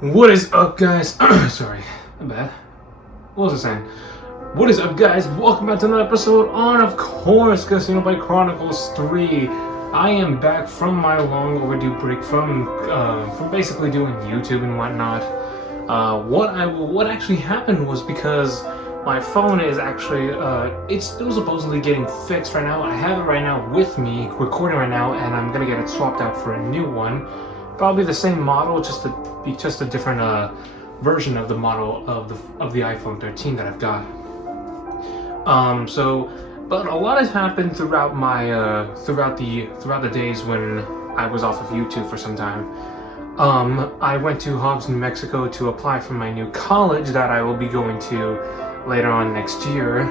What is up, guys? Sorry, my bad. What was I saying? What is up, guys? Welcome back to another episode on, of course, Xenoblade Chronicles 3. I am back from my long overdue break from basically doing YouTube and whatnot. What actually happened was because my phone is actually it's still supposedly getting fixed right now. I have it right now with me, recording right now, and I'm gonna get it swapped out for a new one. Probably the same model, just a different version of the model of the iPhone 13 that I've got. But a lot has happened throughout my throughout the days when I was off of YouTube for some time. I went to Hobbs, New Mexico to apply for my new college that I will be going to later on next year.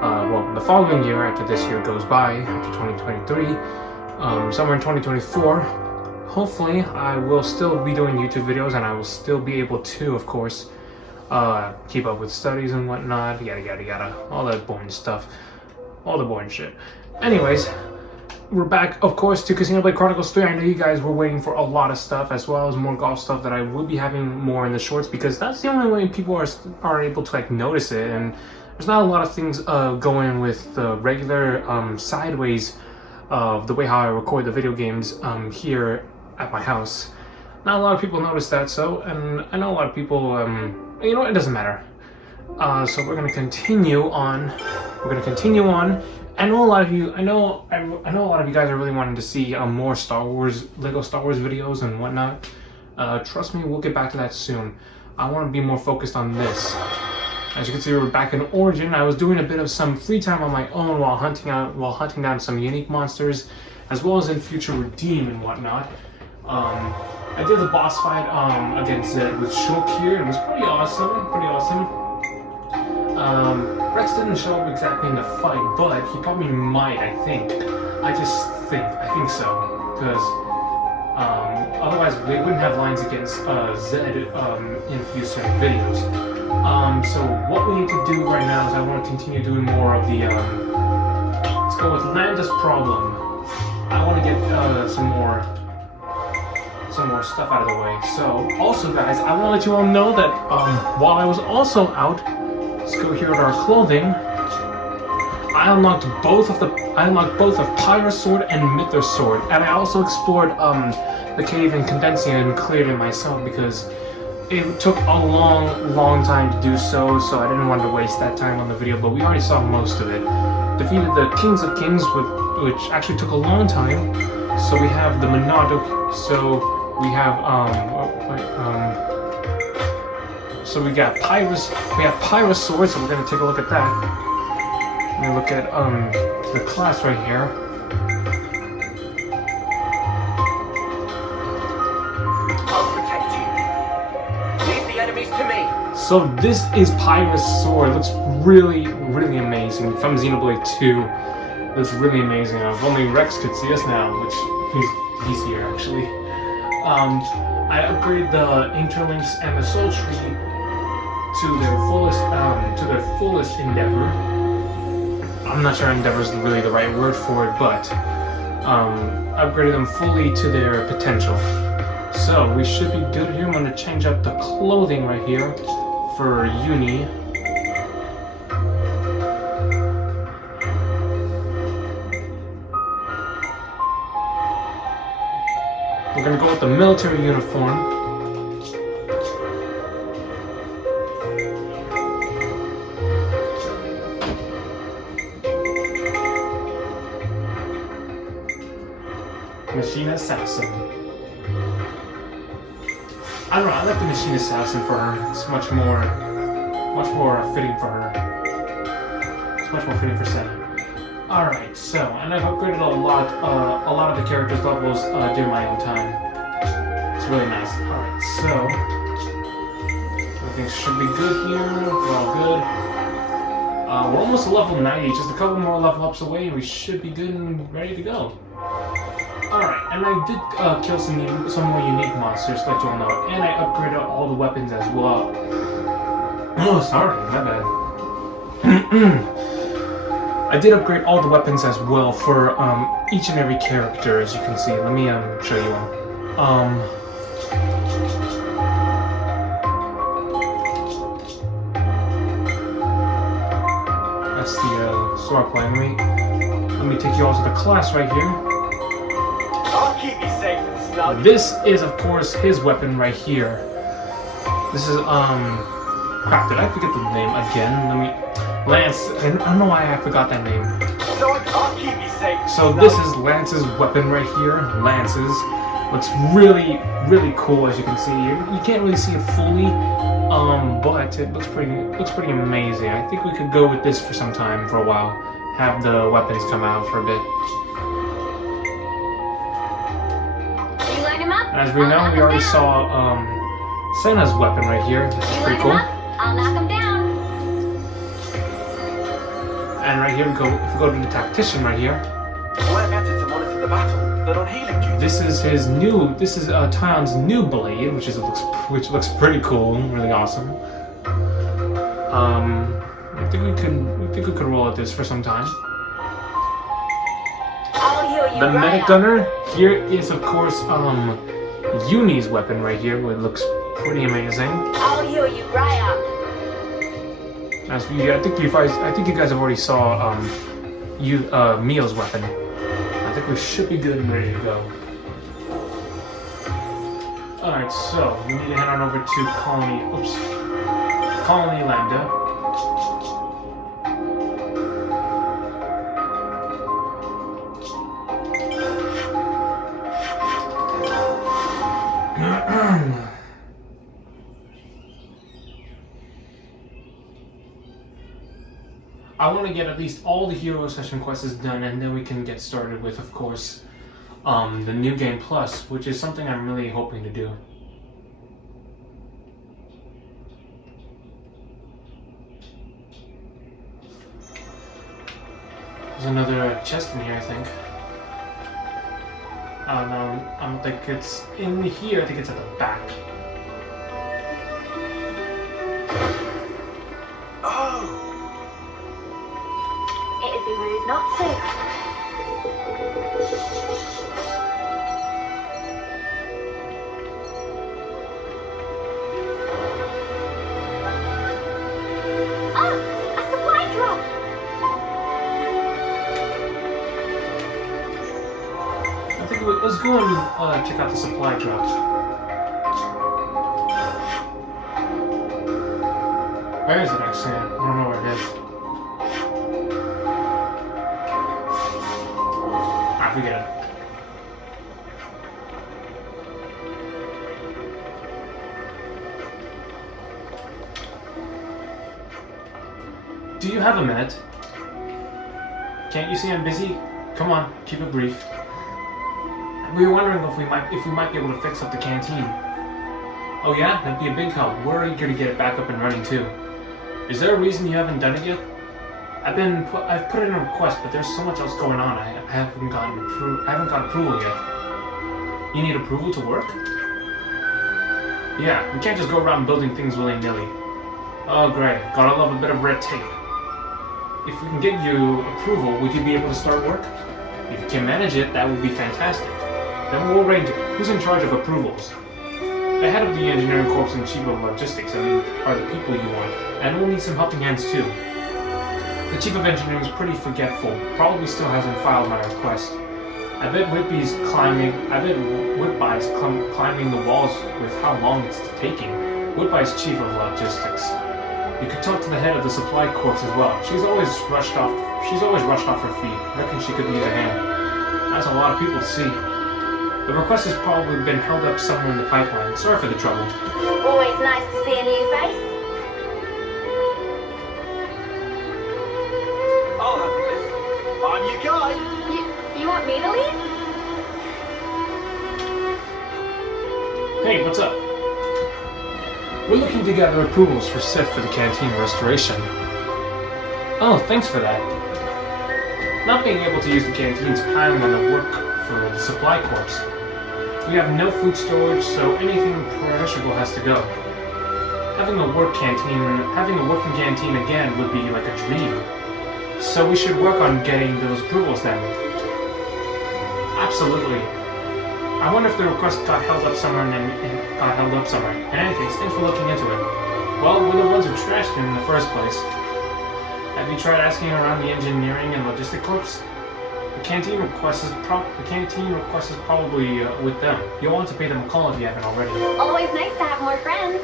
Well, the following year after this year goes by, after 2023, somewhere in 2024. Hopefully, I will still be doing YouTube videos, and I will still be able to, of course, keep up with studies and whatnot, yada yada yada, all that boring stuff, all the boring shit. Anyways, we're back, of course, to Xenoblade Chronicles 3. I know you guys were waiting for a lot of stuff, as well as more golf stuff that I will be having more in the shorts, because that's the only way people are able to like notice it. And there's not a lot of things going with the regular sideways of the way how I record the video games here at my house. Not a lot of people notice that, and I know a lot of people, you know, it doesn't matter. So we're gonna continue on. I know a lot of you. I know a lot of you guys are really wanting to see more Lego Star Wars videos and whatnot. Trust me, we'll get back to that soon. I want to be more focused on this. As you can see, we're back in Origin. I was doing a bit of some free time on my own while hunting down some unique monsters, as well as in Future Redeem and whatnot. I did the boss fight against Zed with Shulk here. It was pretty awesome. Rex didn't show up exactly in the fight, but he probably might, I think. I think so. Because otherwise we wouldn't have lines against Zed in future videos. So what we need to do right now is I want to continue doing more of the, let's go with Landa's Problem. I want to get some more stuff out of the way. So, also guys, I want to let you all know that while I was also out, let's go here at our clothing, I unlocked both of Pyrus Sword and Mithras Sword, and I also explored the cave in Condensia and cleared it myself because it took a long time to do so I didn't want to waste that time on the video, but we already saw most of it. Defeated the Kings of Kings, which actually took a long time. So we have the Monadok, so we have so we got Pyrus Sword, so we're gonna take a look at that. Let me look at the class right here. So this is Pyrus Sword. It looks really amazing. From Xenoblade 2. It looks really amazing. If only Rex could see us now, which he's here actually. I upgraded the interlinks and the soul tree to their fullest endeavor. I'm not sure endeavor is really the right word for it, but upgraded them fully to their potential. So we should be good here. I'm going to change up the clothing right here for Uni. We're going to go with the military uniform. Machine Assassin. I don't know, I like the Machine Assassin for her. It's much more fitting for her. It's much more fitting for Senna. Alright, so, and I've upgraded a lot of the characters' levels during my own time. It's really nice. Alright, so, everything should be good here. We're all good. We're almost to level 90, just a couple more level ups away, and we should be good and ready to go. Alright, and I did kill some more unique monsters, to let you all know, and I upgraded all the weapons as well. Oh, sorry, my bad. I did upgrade all the weapons as well for each and every character, as you can see. Let me show you all. sword play. Let me take you all to the class right here. I'll keep you safe and snug. This is, of course, his weapon right here. This is, crap, did I forget the name again? Lance, I don't know why I forgot that name. So I'll keep you safe and So snug. this is Lance's weapon right here. Lance's. Looks really, really cool, as you can see. You can't really see it fully, but it looks pretty amazing. I think we could go with this for some time, for a while. Have the weapons come out for a bit. You line him up? And as we know, we already saw Senna's weapon right here. This is You pretty line cool. him up? I'll knock him down. And right here if we go to the tactician right here. We're meant to monitor the battle. They're on healing duty. This is Tyon's new blade, which looks pretty cool, really awesome. I think we could roll at this for some time. I'll heal you The right medic up. gunner here is of course Uni's weapon right here, which looks pretty amazing. I'll heal you right up. I think you guys have already saw Mio's weapon. I think we should be good and ready to go. Alright, so we need to head on over to Colony Lambda. I want to get at least all the hero session quests done, and then we can get started with, of course, the New Game Plus, which is something I'm really hoping to do. There's another chest in here, I think. Oh no, I don't think it's in here. I think it's at the back. Oh! It'd be rude not to. Oh, a supply drop. I think let's go and check out the supply drops. Where is it actually? I don't know where it is. I forget it. Do you have a minute? Can't you see I'm busy? Come on, keep it brief. We were wondering if we might be able to fix up the canteen. Oh yeah? That'd be a big help. We're eager to get it back up and running too. Is there a reason you haven't done it yet? I've put in a request, but there's so much else going on. I haven't gotten approval yet. You need approval to work? Yeah, we can't just go around building things willy-nilly. Oh great, gotta love a bit of red tape. If we can get you approval, would you be able to start work? If you can manage it, that would be fantastic. Then we'll arrange it. Who's in charge of approvals? The head of the engineering corps and chief of logistics are the people you want, and we'll need some helping hands too. The chief of engineering is pretty forgetful, probably still hasn't filed my request. I bet Whitby's climbing the walls with how long it's taking. Whitby's chief of logistics. You could talk to the head of the supply corps as well. She's always rushed off her feet. Reckon she could use a hand. That's a lot of people to see. The request has probably been held up somewhere in the pipeline. Sorry for the trouble. Always nice to see a new face. I'll handle this. I'm your guy. You want me to lead? Hey, what's up? We're looking to gather approvals for Sif for the canteen restoration. Oh, thanks for that. Not being able to use the canteen's piling on the work for the supply corps. We have no food storage, so anything perishable has to go. Having a working canteen again would be like a dream. So we should work on getting those approvals then. Absolutely. I wonder if the request got held up somewhere In any case, thanks for looking into it. Well, we're the ones who trashed it in the first place. Have you tried asking around the engineering and logistic corps? The canteen request is probably with them. You'll want to pay them a call if you haven't already. Always nice to have more friends.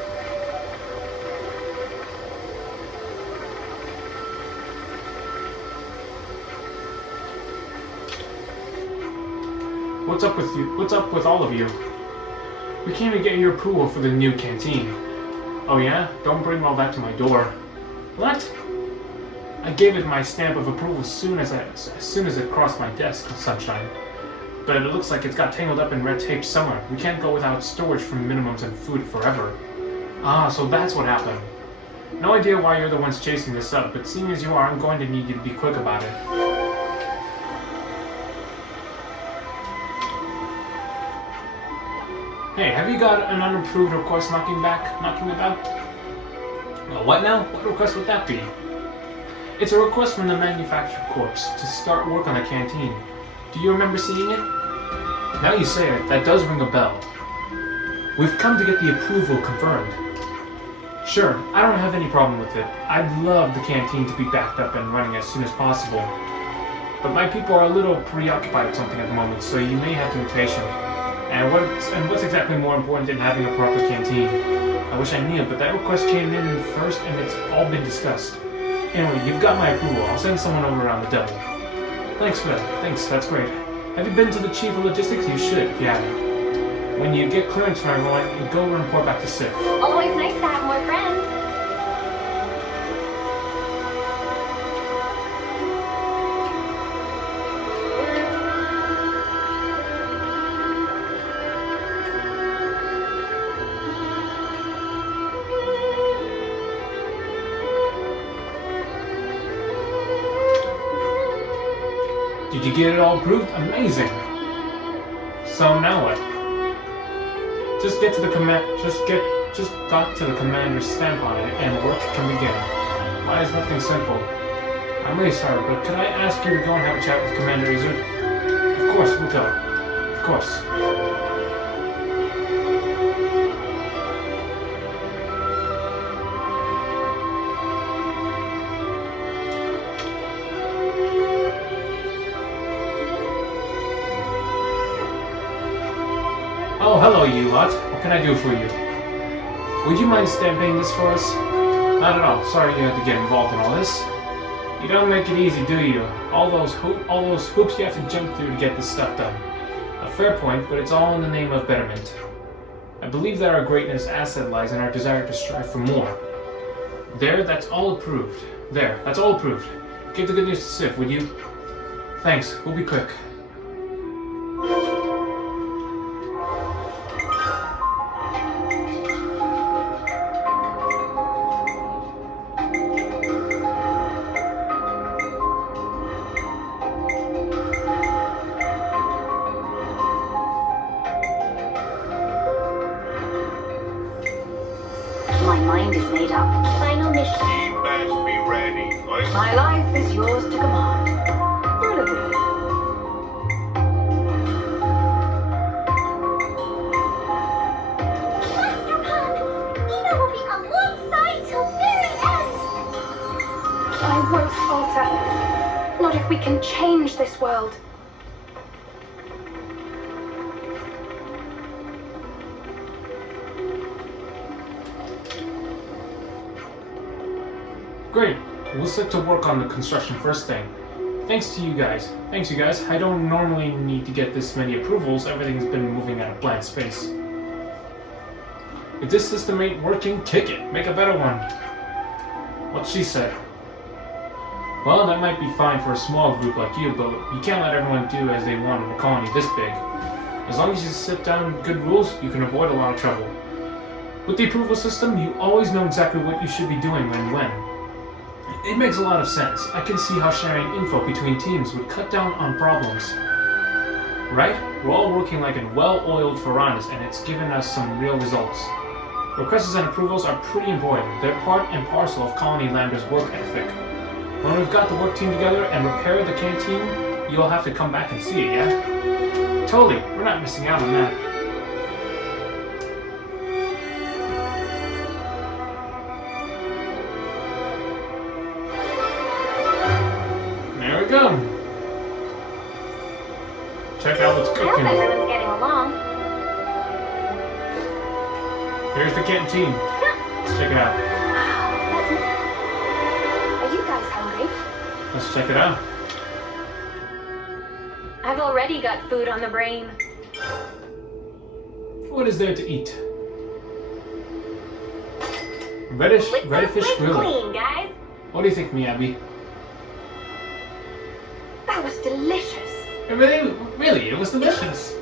What's up with you? What's up with all of you? We came to get your approval for the new canteen. Oh yeah? Don't bring all that to my door. What? I gave it my stamp of approval as soon as it crossed my desk, Sunshine. But it looks like it's got tangled up in red tape somewhere. We can't go without storage for minimums and food forever. Ah, so that's what happened. No idea why you're the ones chasing this up, but seeing as you are, I'm going to need you to be quick about it. Hey, have you got an unapproved request knocking about? What now? What request would that be? It's a request from the Manufacturing Corps to start work on a canteen. Do you remember seeing it? Now you say it, that does ring a bell. We've come to get the approval confirmed. Sure, I don't have any problem with it. I'd love the canteen to be backed up and running as soon as possible. But my people are a little preoccupied with something at the moment, so you may have to be patient. And what's exactly more important than having a proper canteen? I wish I knew, but that request came in first and it's all been discussed. Anyway, you've got my approval. I'll send someone over around the devil. Thanks for that. Thanks, that's great. Have you been to the Chief of Logistics? You should, if you haven't. When you get clearance from everyone, you go and report back to Sif. Always nice to have more friends. Did you get it all approved? Amazing! So now what? Just got to the commander's stamp on it and work can begin. Why is nothing simple? I'm really sorry, but could I ask you to go and have a chat with Commander Isurd? Of course, we'll go. Of course. Oh, hello, you lot. What can I do for you? Would you mind stamping this for us? Not at all. Sorry you had to get involved in all this. You don't make it easy, do you? All those hoops you have to jump through to get this stuff done. A fair point, but it's all in the name of betterment. I believe that our greatness asset lies in our desire to strive for more. That's all approved. That's all approved. Give the good news to Sif, would you? Thanks. We'll be quick. My mind is made up. Final mission. You best be ready. My life is yours to command. For a little bit. Master Han, Ina will be alongside till very end. I won't falter. Not if we can change this world. Great. We'll set to work on the construction first thing. Thanks you guys. I don't normally need to get this many approvals. Everything's been moving at a blank space. If this system ain't working, kick it. Make a better one. What she said. Well, that might be fine for a small group like you, but you can't let everyone do as they want in a colony this big. As long as you set down good rules, you can avoid a lot of trouble. With the approval system, you always know exactly what you should be doing and when. It makes a lot of sense. I can see how sharing info between teams would cut down on problems. Right? We're all working like in well-oiled Faranas, and it's given us some real results. Requests and approvals are pretty important. They're part and parcel of Colony Lander's work ethic. When we've got the work team together and repaired the canteen, you'll have to come back and see it, yeah? Totally. We're not missing out on that. what's I hope cooking. everyone's getting along. Here's the canteen. Let's check it out. Are you guys hungry? Let's check it out. I've already got food on the brain. What is there to eat? Reddish fish grill. Clean, guys. What do you think, Miyabi? That was delicious. Really, it was delicious.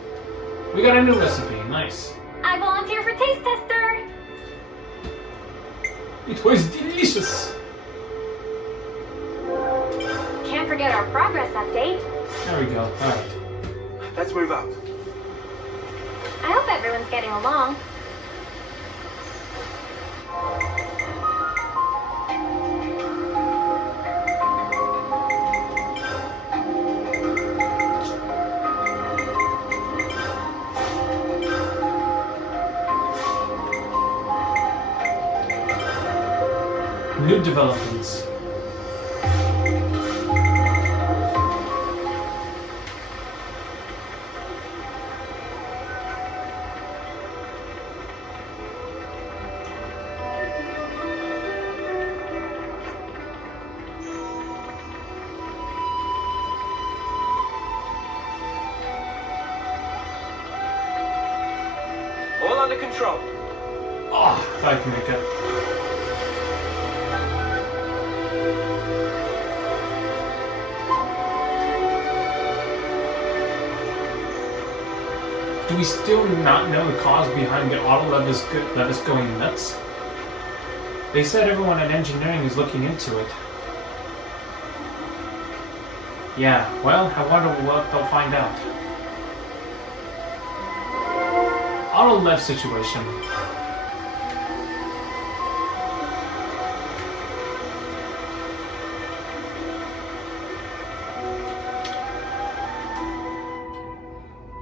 We got a new recipe. Nice. I volunteer for taste tester. It was delicious. Can't forget our progress update. There we go. All right. Let's move out. I hope everyone's getting along. New developments. All under control. Oh, if I can make it. Do we still not know the cause behind the auto Levis going nuts? They said everyone at engineering is looking into it. Yeah, well, I wonder what they'll find out. Auto Lev situation.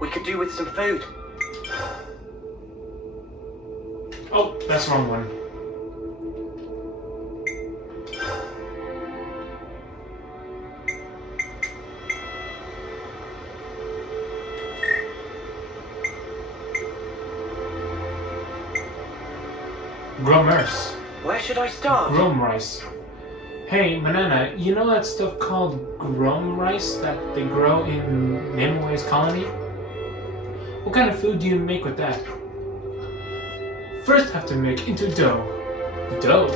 We could do with some food. Oh, that's the wrong one. Gromers. Where should I start? Grom rice. Hey, Banana, you know that stuff called grom rice that they grow in Nimway's colony? What kind of food do you make with that? First have to make into dough. Dough?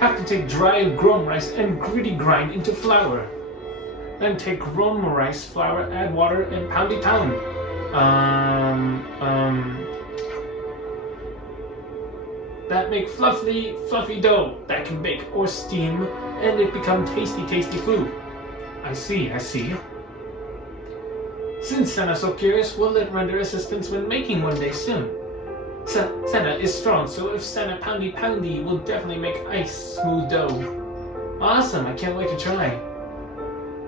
Have to take dry grom rice and gritty grind into flour. Then take grom rice flour, add water, and pound. That make fluffy dough that can bake or steam, and it become tasty food. I see. Since Senna's so curious, we'll let render assistance when making one day soon. Senna is strong, so if Senna poundy, we'll definitely make ice smooth dough. Awesome, I can't wait to try.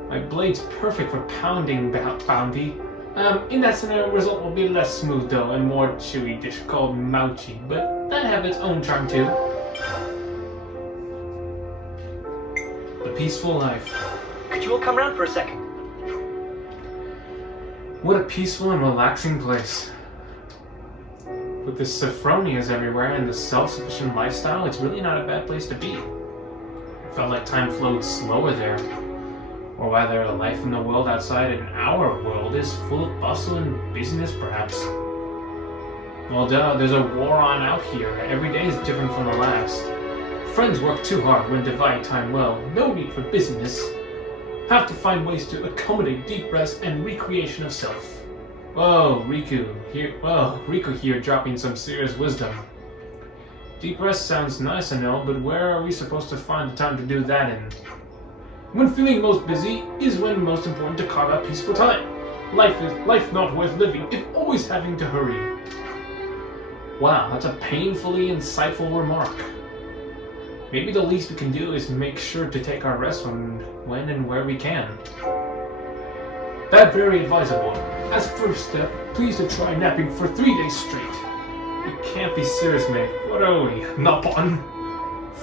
My blade's perfect for pounding bounty. In that scenario, result will be less smooth dough and more chewy dish called mauchi, but that have its own charm too. The peaceful life. Could you all come round for a second? What a peaceful and relaxing place. With the Sophronias everywhere and the self-sufficient lifestyle, it's really not a bad place to be. It felt like time flowed slower there. Or rather, life in the world outside in our world is full of bustle and busyness, perhaps. Well, duh, there's a war on out here. Every day is different from the last. Friends work too hard when divide time well. No need for busyness. Have to find ways to accommodate deep rest and recreation of self. Whoa, Riku here dropping some serious wisdom. Deep rest sounds nice and all, but where are we supposed to find the time to do that in? When feeling most busy is when most important to carve out peaceful time. Life not worth living if always having to hurry. Wow, that's a painfully insightful remark. Maybe the least we can do is make sure to take our rest when and where we can. That very advisable. As a first step, please to try napping for 3 days straight. You can't be serious, mate. What are we? Napon?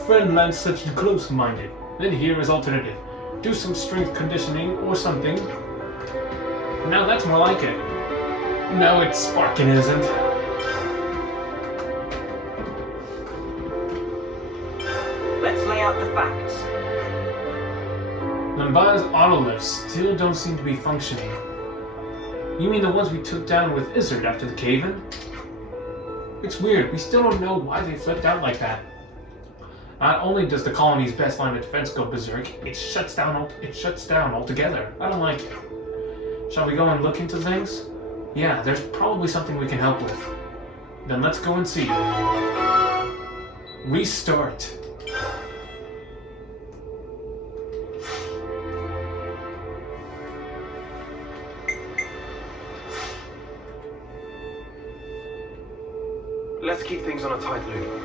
Friend man such close-minded. Then here is alternative. Do some strength conditioning or something. Now that's more like it. No, it's sparking isn't. Let's lay out the facts. Namba's autolifts still don't seem to be functioning. You mean the ones we took down with Isurd after the cave-in? It's weird, we still don't know why they flipped out like that. Not only does the colony's best line of defense go berserk, it shuts down altogether. I don't like it. Shall we go and look into things? Yeah, there's probably something we can help with. Then let's go and see. Restart. Let's keep things on a tight loop.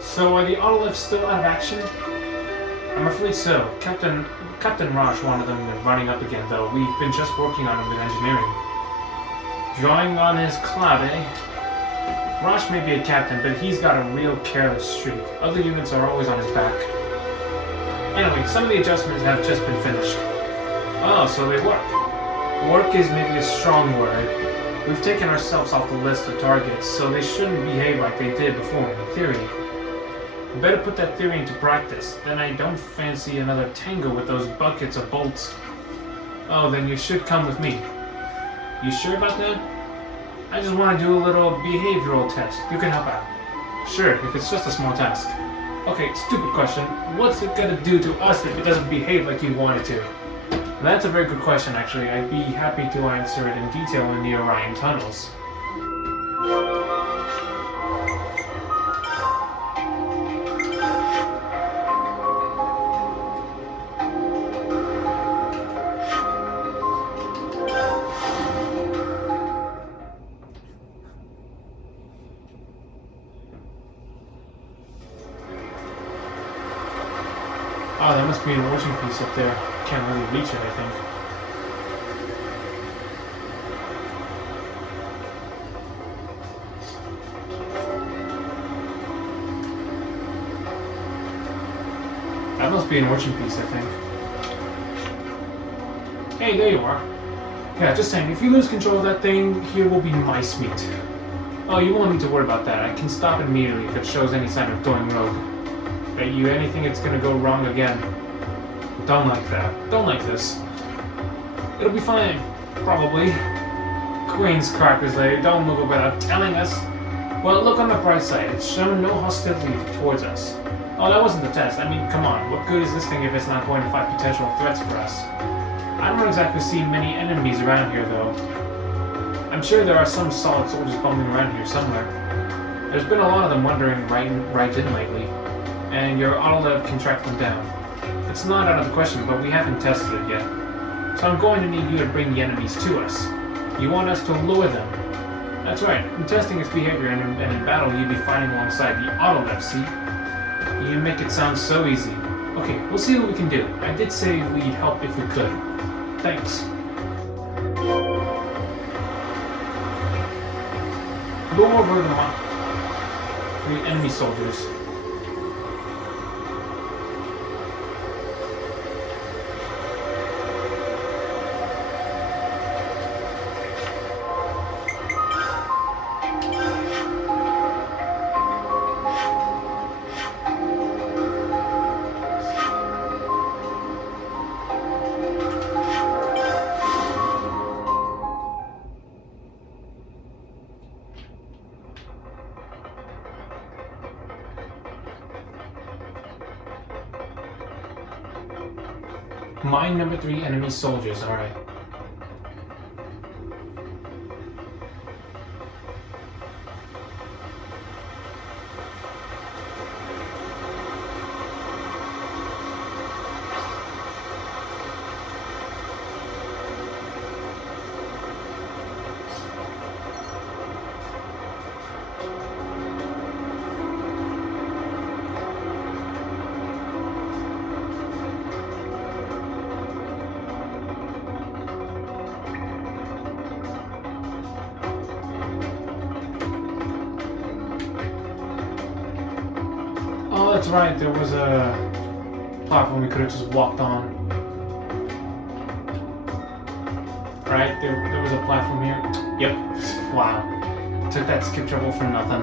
So are the autolifts still out of action? I'm afraid so. Captain Rosh wanted them running up again, though. We've been just working on them with engineering. Drawing on his club, eh? Rosh may be a captain, but he's got a real careless streak. Other units are always on his back. Anyway, some of the adjustments have just been finished. Oh, so they work. Work is maybe a strong word. We've taken ourselves off the list of targets, so they shouldn't behave like they did before, in theory. We better put that theory into practice, then I don't fancy another tango with those buckets of bolts. Oh, then you should come with me. You sure about that? I just want to do a little behavioral test. You can help out. Sure, if it's just a small task. Okay, stupid question. What's it gonna do to us if it doesn't behave like you want it to? That's a very good question, actually. I'd be happy to answer it in detail in the Orion tunnels. Oh, that must be an origin piece up there. Can't really reach it, I think. That must be an origin piece, I think. Hey, there you are. Yeah, just saying, if you lose control of that thing, here will be mice meat. Oh, you won't need to worry about that. I can stop it immediately if it shows any sign of going rogue. Bet you anything it's gonna go wrong again. Don't like that. Don't like this. It'll be fine. Probably. Queen's crackers, lady. Don't move without telling us. Well, look on the bright side. It's shown no hostility towards us. Oh, that wasn't the test. I mean, come on. What good is this thing if it's not going to fight potential threats for us? I don't exactly see many enemies around here, though. I'm sure there are some solid soldiers bumming around here somewhere. There's been a lot of them wandering right in lately. And your autolev can track them down. It's not out of the question, but we haven't tested it yet. So I'm going to need you to bring the enemies to us. You want us to lure them. That's right. In testing its behavior and in battle, you'd be fighting alongside the autolev, see? You make it sound so easy. Okay, we'll see what we can do. I did say we'd help if we could. Thanks. Go over the enemy soldiers. Mine number 3 enemy soldiers, alright. that's right. There was a platform we could have just walked on. Right? There was a platform here. Yep. Wow. Took that skip trouble for nothing.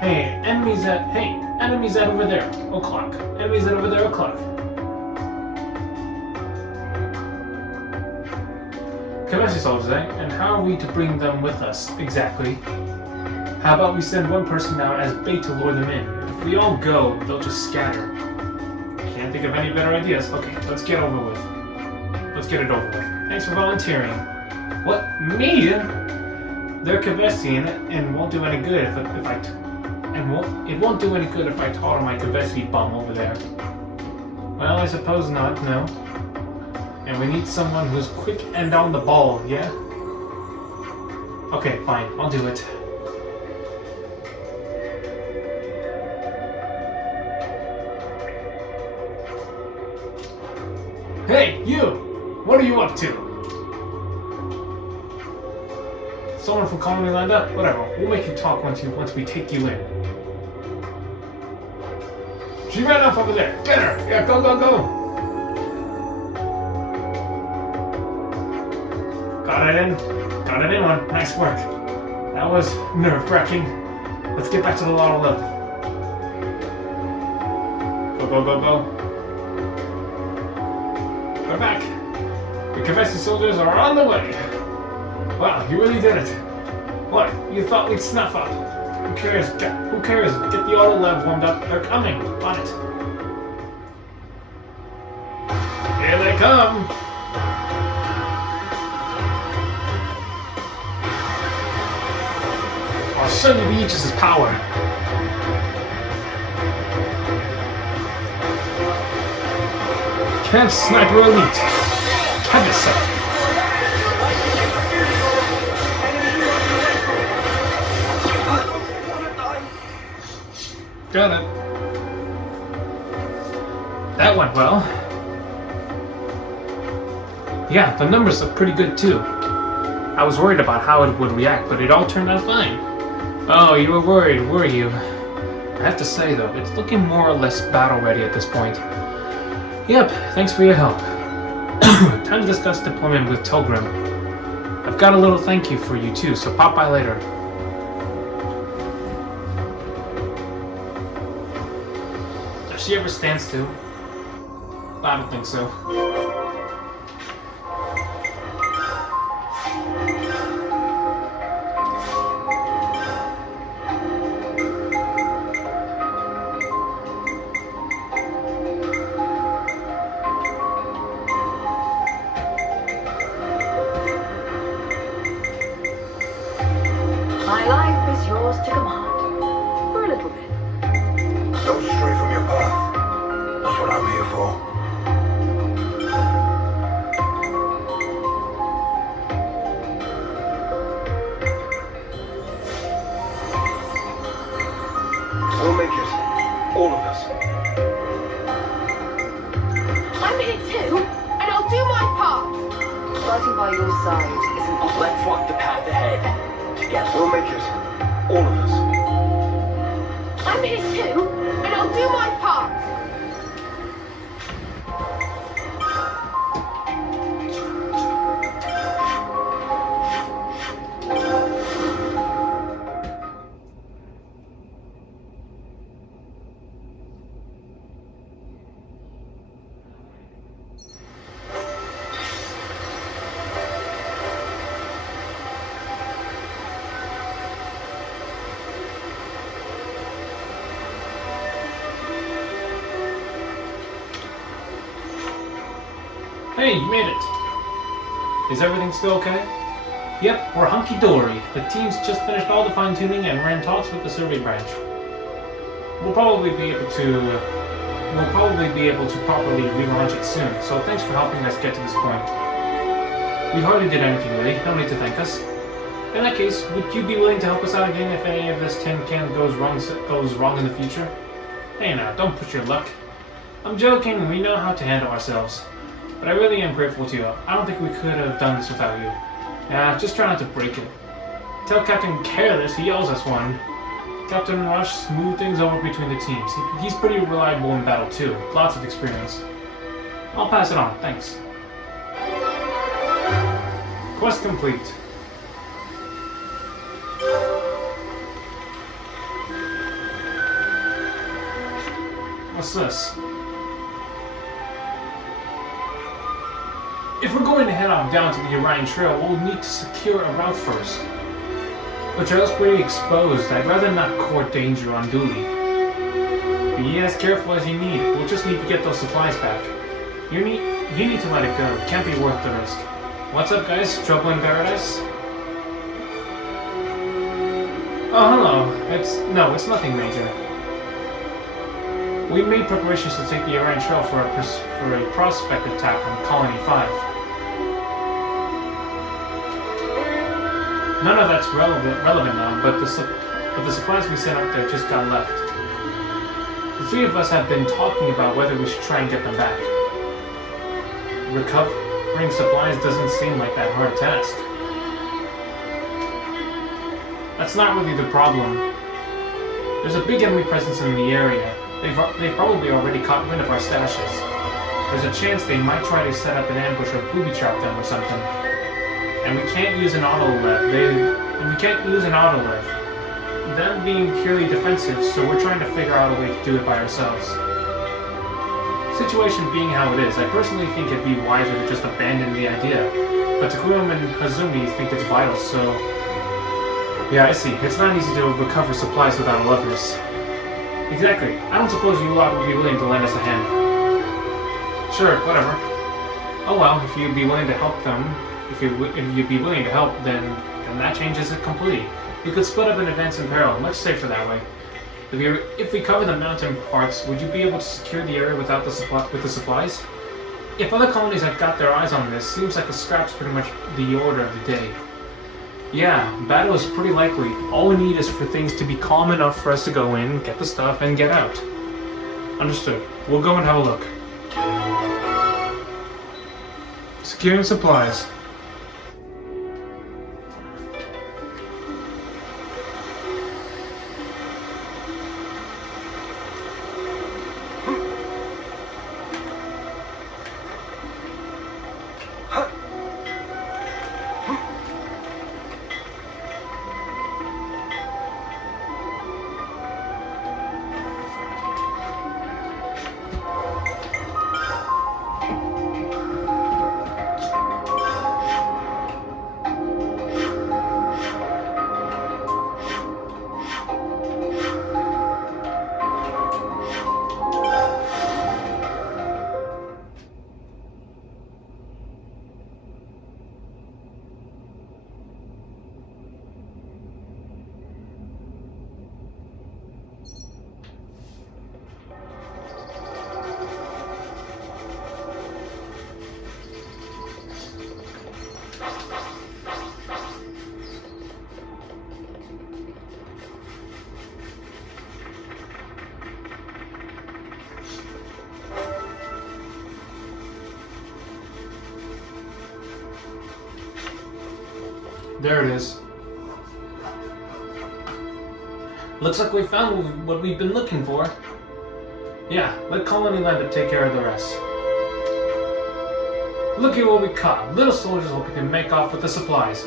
Hey, enemies at over there. O'clock. Enemies at over there. O'clock. Kameshi soldiers, eh? And how are we to bring them with us, exactly? How about we send one person out as bait to lure them in? If we all go, they'll just scatter. Can't think of any better ideas. Okay, let's get over with. Let's get it over with. Thanks for volunteering. What? Me? They're Kavesian and won't do any good it won't do any good if I taught my Kavesi bomb over there. Well, I suppose not, no. And we need someone who's quick and on the ball, yeah? Okay, fine, I'll do it. Hey, you! What are you up to? Someone from Colony lined up? Whatever, we'll make you talk once we take you in. She ran off over there. Get her! Yeah, go, go, go! Got it in. Got it in one. Nice work. That was nerve-wracking. Let's get back to the lotto level. Go, go, go, go. We're back. The Kavesi soldiers are on the way. Wow, you really did it. What? You thought we'd snuff up? Who cares? Who cares? Get the auto lab warmed up. They're coming. On it. Here they come. I'll show you Beatrice's power. Camp Sniper Elite. Kevisa. Got it. That went well. Yeah, the numbers look pretty good too. I was worried about how it would react, but it all turned out fine. Oh, you were worried, were you? I have to say though, it's looking more or less battle ready at this point. Yep, thanks for your help. Time to discuss deployment with Tilgrim. I've got a little thank you for you too, so pop by later. Does she ever stand still? I don't think so. My life is yours to command. For a little bit. Don't stray from your path. That's what I'm here for. We'll make it. All of us. I'm here too, and I'll do my part. Fighting by your side is an honor. Let's walk the path ahead. Together. We'll make it. All of us. I'm here too, and I'll do my part. Hey, you made it. Is everything still okay? Yep, we're hunky-dory. The team's just finished all the fine-tuning and ran talks with the survey branch. We'll probably be able to properly relaunch it soon, so thanks for helping us get to this point. We hardly did anything really, no need to thank us. In that case, would you be willing to help us out again if any of this tin can goes wrong in the future? Hey now, don't push your luck. I'm joking, we know how to handle ourselves. But I really am grateful to you. I don't think we could have done this without you. Yeah, just try not to break it. Tell Captain Careless he yells us one. Captain Rush smooth things over between the teams. He's pretty reliable in battle too. Lots of experience. I'll pass it on, thanks. Quest complete. What's this? If we're going to head on down to the Orion Trail, we'll need to secure a route first. The trail's pretty exposed. I'd rather not court danger unduly. Be as careful as you need. We'll just need to get those supplies back. You need to let it go. It can't be worth the risk. What's up, guys? Trouble in paradise? Oh, hello. It's nothing major. We made preparations to take the Orion Trail for a prospect attack on Colony 5. None of that's relevant now, but the supplies we sent up there just got left. The three of us have been talking about whether we should try and get them back. Recovering supplies doesn't seem like that hard a task. That's not really the problem. There's a big enemy presence in the area. They've probably already caught wind of our stashes. There's a chance they might try to set up an ambush or booby trap them or something. And we can't use an auto-lev. Them being purely defensive, so we're trying to figure out a way to do it by ourselves. Situation being how it is, I personally think it'd be wiser to just abandon the idea. But Takurum and Hazumi think it's vital, so... Yeah, I see. It's not easy to recover supplies without levers. Exactly. I don't suppose you lot would be willing to lend us a hand. Sure, whatever. Oh well, if you'd be willing to help them... If you'd be willing to help, then that changes it completely. You could split up in advance in peril, much safer that way. If we cover the mountain parts, would you be able to secure the area without the supplies? If other colonies have got their eyes on this, seems like the scrap's pretty much the order of the day. Yeah, battle is pretty likely. All we need is for things to be calm enough for us to go in, get the stuff, and get out. Understood. We'll go and have a look. Securing supplies. There it is. Looks like we found what we've been looking for. Yeah, let Colony Lambda take care of the rest. Look at what we caught. Little soldiers hoping to make off with the supplies.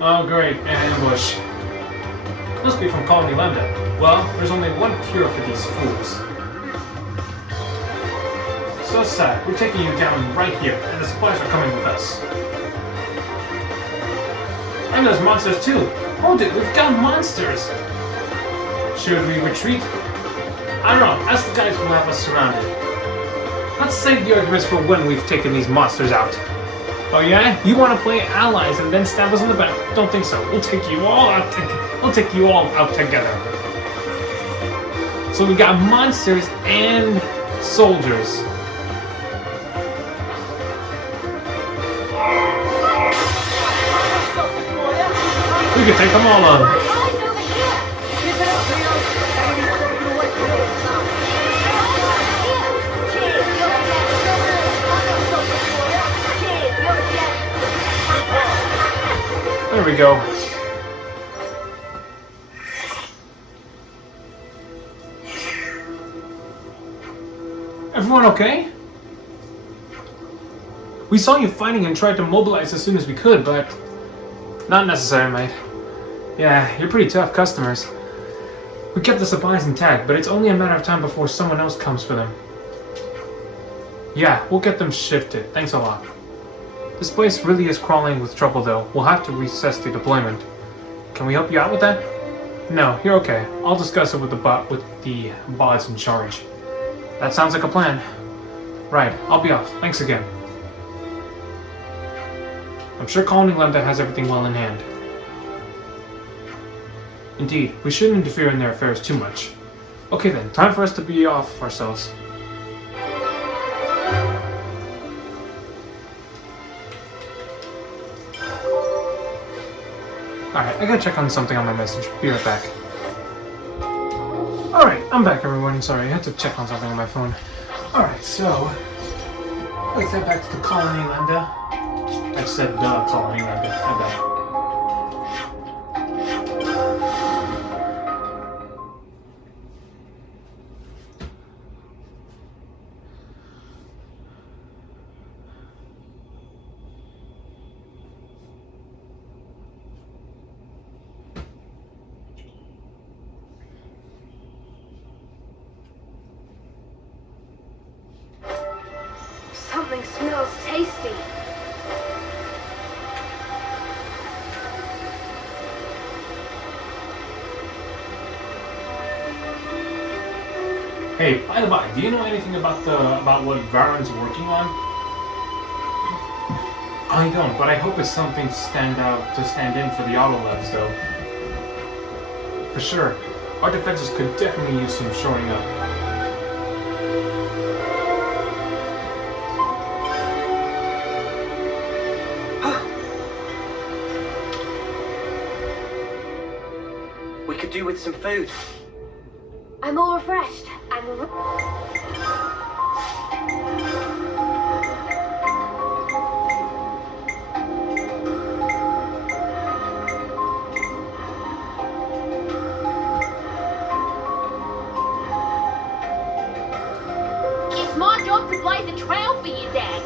Oh great, an ambush. Must be from Colony Lambda. Well, there's only one cure for these fools. So sad. We're taking you down right here, and the supplies are coming with us. And there's monsters too! Hold it, we've got monsters! Should we retreat? I don't know, ask the guys who have us surrounded. Let's save the arguments for when we've taken these monsters out. Oh yeah? You want to play allies and then stab us in the back? Don't think so. We'll take you all out together. So we got monsters and soldiers. We can take them all on. There we go. Everyone okay? We saw you fighting and tried to mobilize as soon as we could, but... Not necessary, mate. Yeah, you're pretty tough customers. We kept the supplies intact, but it's only a matter of time before someone else comes for them. Yeah, we'll get them shifted. Thanks a lot. This place really is crawling with trouble, though. We'll have to recess the deployment. Can we help you out with that? No, you're okay. I'll discuss it with the bots in charge. That sounds like a plan. Right, I'll be off. Thanks again. I'm sure Colony Lambda has everything well in hand. Indeed, we shouldn't interfere in their affairs too much. Okay then, time for us to be off ourselves. Alright, I gotta check on something on my message. Be right back. Alright, I'm back everyone. Sorry, I had to check on something on my phone. Alright, so... let's head back to the Colony Lambda. I said the Colony Lambda, I bet. Something smells tasty. Hey, by the by, do you know anything about what Varon's working on? I don't, but I hope it's something to stand in for the Autolevs, though. For sure, our defenses could definitely use some shoring up. We could do with some food. I'm all refreshed. It's my job to blaze a trail for you, Dad.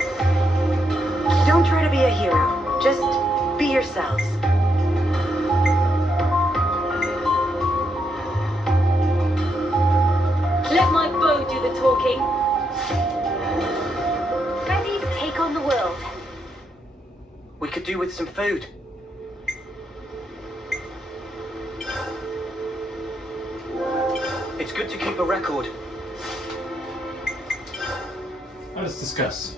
Don't try to be a hero. Just be yourselves. Let my bow do the talking. Ready to take on the world. We could do with some food. It's good to keep a record. Let us discuss.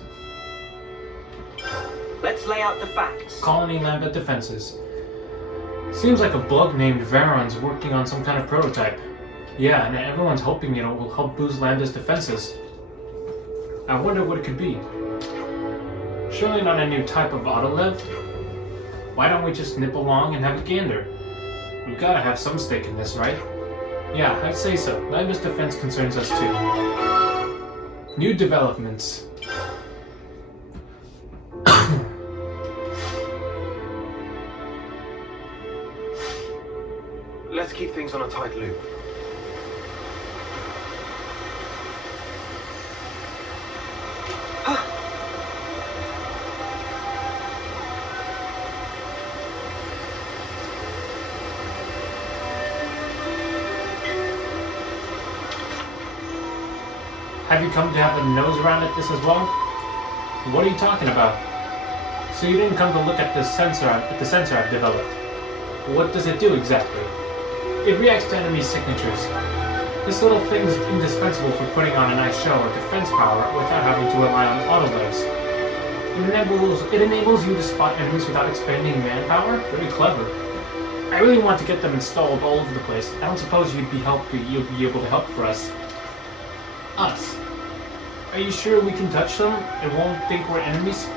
Let's lay out the facts. Colony Lambda defenses. Seems like a bug named Varon's working on some kind of prototype. Yeah, and everyone's hoping it will help boost Lambda's defenses. I wonder what it could be. Surely not a new type of Autolev? Why don't we just nip along and have a gander? We've gotta have some stake in this, right? Yeah, I'd say so. Lambda's defense concerns us too. New developments. Let's keep things on a tight loop. Have you come to have a nose around at this as well? What are you talking about? So you didn't come to look at the sensor I've developed. What does it do exactly? It reacts to enemy signatures. This little thing is indispensable for putting on a nice show of defense power without having to rely on Autolevs. It enables you to spot enemies without expending manpower? Very clever. I really want to get them installed all over the place. I don't suppose you'll be able to help for us. Us? Are you sure we can touch them? It won't think we're enemies?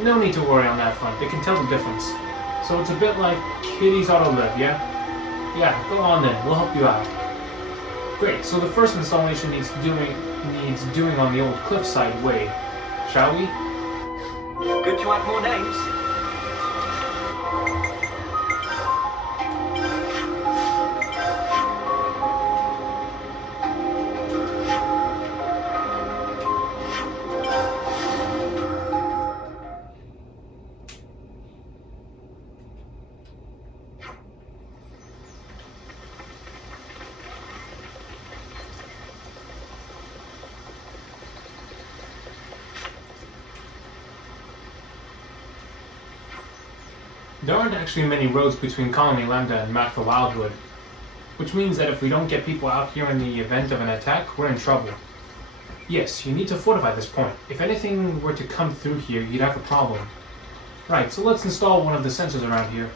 No need to worry on that front. They can tell the difference. So it's a bit like Kitty's Autolev, yeah? Yeah, go on then. We'll help you out. Great, so the first installation needs doing on the old cliffside way. Shall we? Good to add more names. There aren't actually many roads between Colony Lambda and Mac the Wildwood, which means that if we don't get people out here in the event of an attack, we're in trouble. Yes, you need to fortify this point. If anything were to come through here, you'd have a problem. Right, so let's install one of the sensors around here.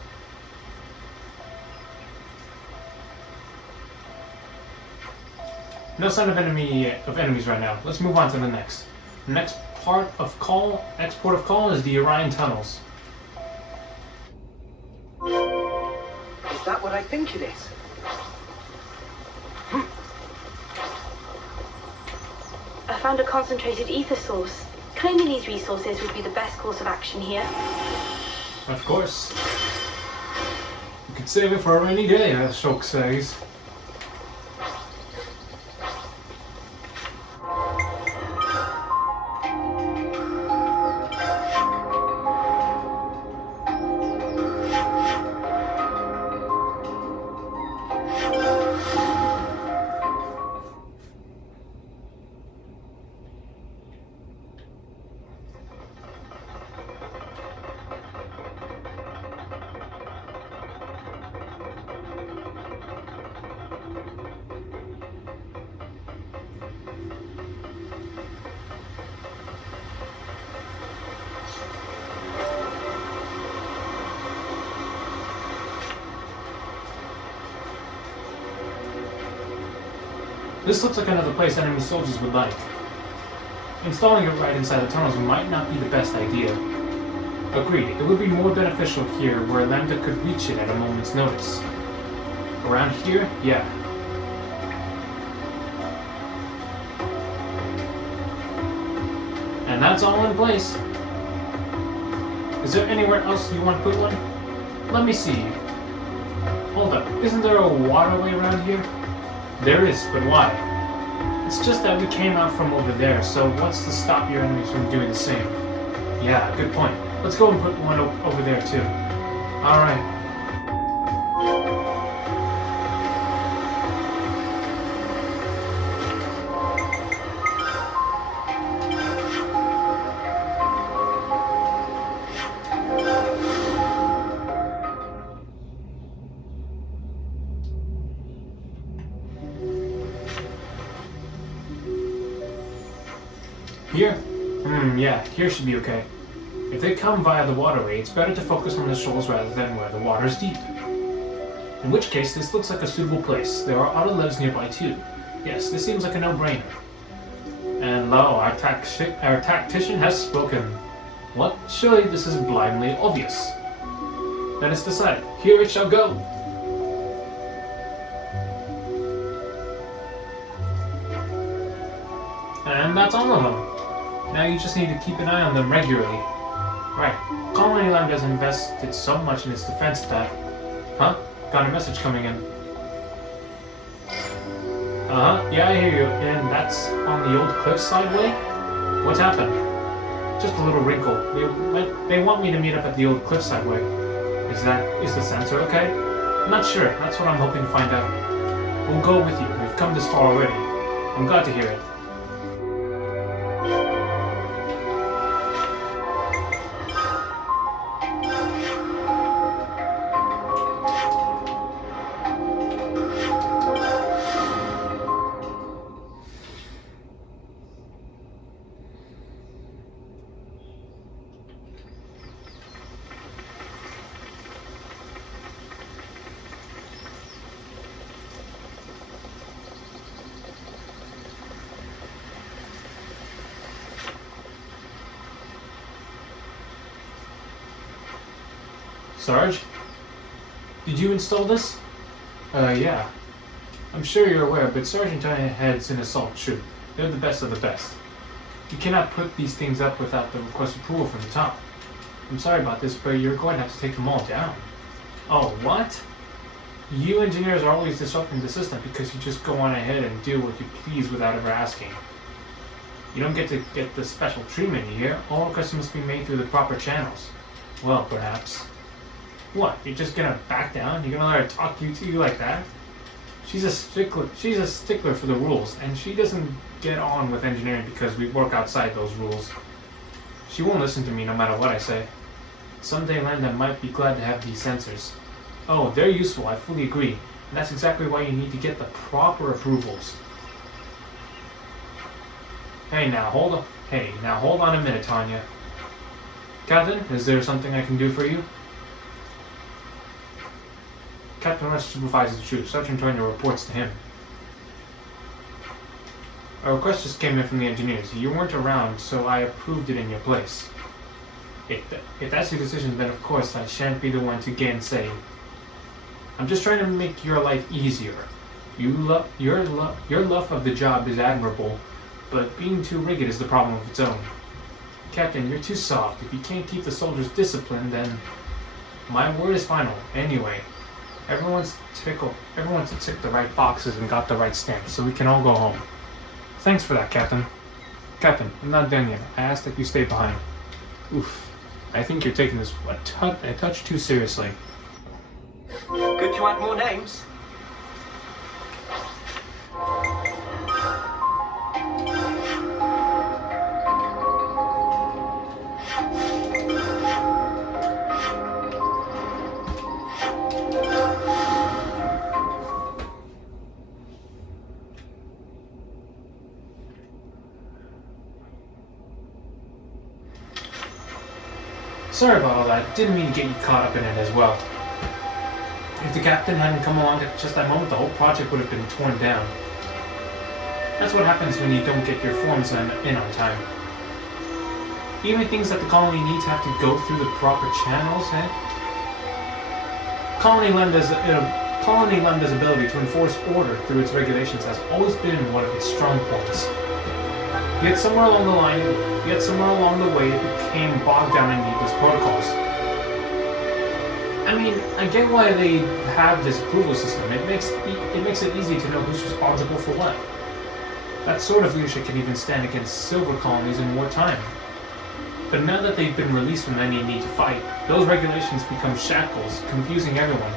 No sign of enemies right now. Let's move on to the next. Next port of call is the Orion tunnels. Is that what I think it is? I found a concentrated ether source. Claiming these resources would be the best course of action here. Of course. You could save it for a rainy day, as Shulk says. This looks like another place enemy soldiers would like. Installing it right inside the tunnels might not be the best idea. Agreed, it would be more beneficial here where Lambda could reach it at a moment's notice. Around here, yeah. And that's all in place. Is there anywhere else you want to put one? Let me see. Hold up, isn't there a waterway around here? There is, but why? It's just that we came out from over there, so what's to stop your enemies from doing the same? Yeah, good point. Let's go and put one over there too. Alright. Here? Yeah, here should be okay. If they come via the waterway, it's better to focus on the shoals rather than where the water is deep. In which case, this looks like a suitable place. There are other lives nearby too. Yes, this seems like a no-brainer. And lo, our tactician has spoken. What? Surely this is blindly obvious. Then it's decided. Here it shall go. And that's all of them. Now you just need to keep an eye on them regularly. Right. Colony Lambda has invested so much in its defense that... Huh? Got a message coming in. Uh-huh. Yeah, I hear you. And that's on the old cliffside way? What's happened? Just a little wrinkle. They want me to meet up at the old cliffside way. Is the sensor okay? I'm not sure. That's what I'm hoping to find out. We'll go with you. We've come this far already. I'm glad to hear it. Sarge? Did you install this? Yeah. I'm sure you're aware, but Sergeant heads an assault troop. They're the best of the best. You cannot put these things up without the request approval from the top. I'm sorry about this, but you're going to have to take them all down. Oh, what? You engineers are always disrupting the system because you just go on ahead and do what you please without ever asking. You don't get to get the special treatment here. All requests must be made through the proper channels. Well, perhaps. What? You're just gonna back down? You're gonna let her talk to you like that? She's a stickler for the rules, and she doesn't get on with engineering because we work outside those rules. She won't listen to me no matter what I say. Someday Lambda might be glad to have these sensors. Oh, they're useful, I fully agree. And that's exactly why you need to get the proper approvals. Now hold on a minute, Tanya. Captain, is there something I can do for you? Captain Rush supervises the troops. Sergeant Turner reports to him. A request just came in from the engineers. You weren't around, so I approved it in your place. If that's your decision, then of course I shan't be the one to gainsay. I'm just trying to make your life easier. Your love of the job is admirable, but being too rigid is the problem of its own. Captain, you're too soft. If you can't keep the soldiers disciplined, then my word is final. Anyway, everyone's ticked the right boxes and got the right stamps, so we can all go home. Thanks for that, Captain. Captain, I'm not done yet. I asked that you stay behind. Oof. I think you're taking this a touch too seriously. Good to add more names. Sorry about all that. Didn't mean to get you caught up in it as well. If the captain hadn't come along at just that moment, the whole project would have been torn down. That's what happens when you don't get your forms in on time. Even things that the colony needs have to go through the proper channels, eh? Colony Lambda's ability to enforce order through its regulations has always been one of its strong points. Yet somewhere along the way, it became bogged down in needless protocols. I mean, I get why they have this approval system. It makes it easy to know who's responsible for what. That sort of leadership can even stand against silver colonies in wartime. But now that they've been released from any need to fight, those regulations become shackles, confusing everyone.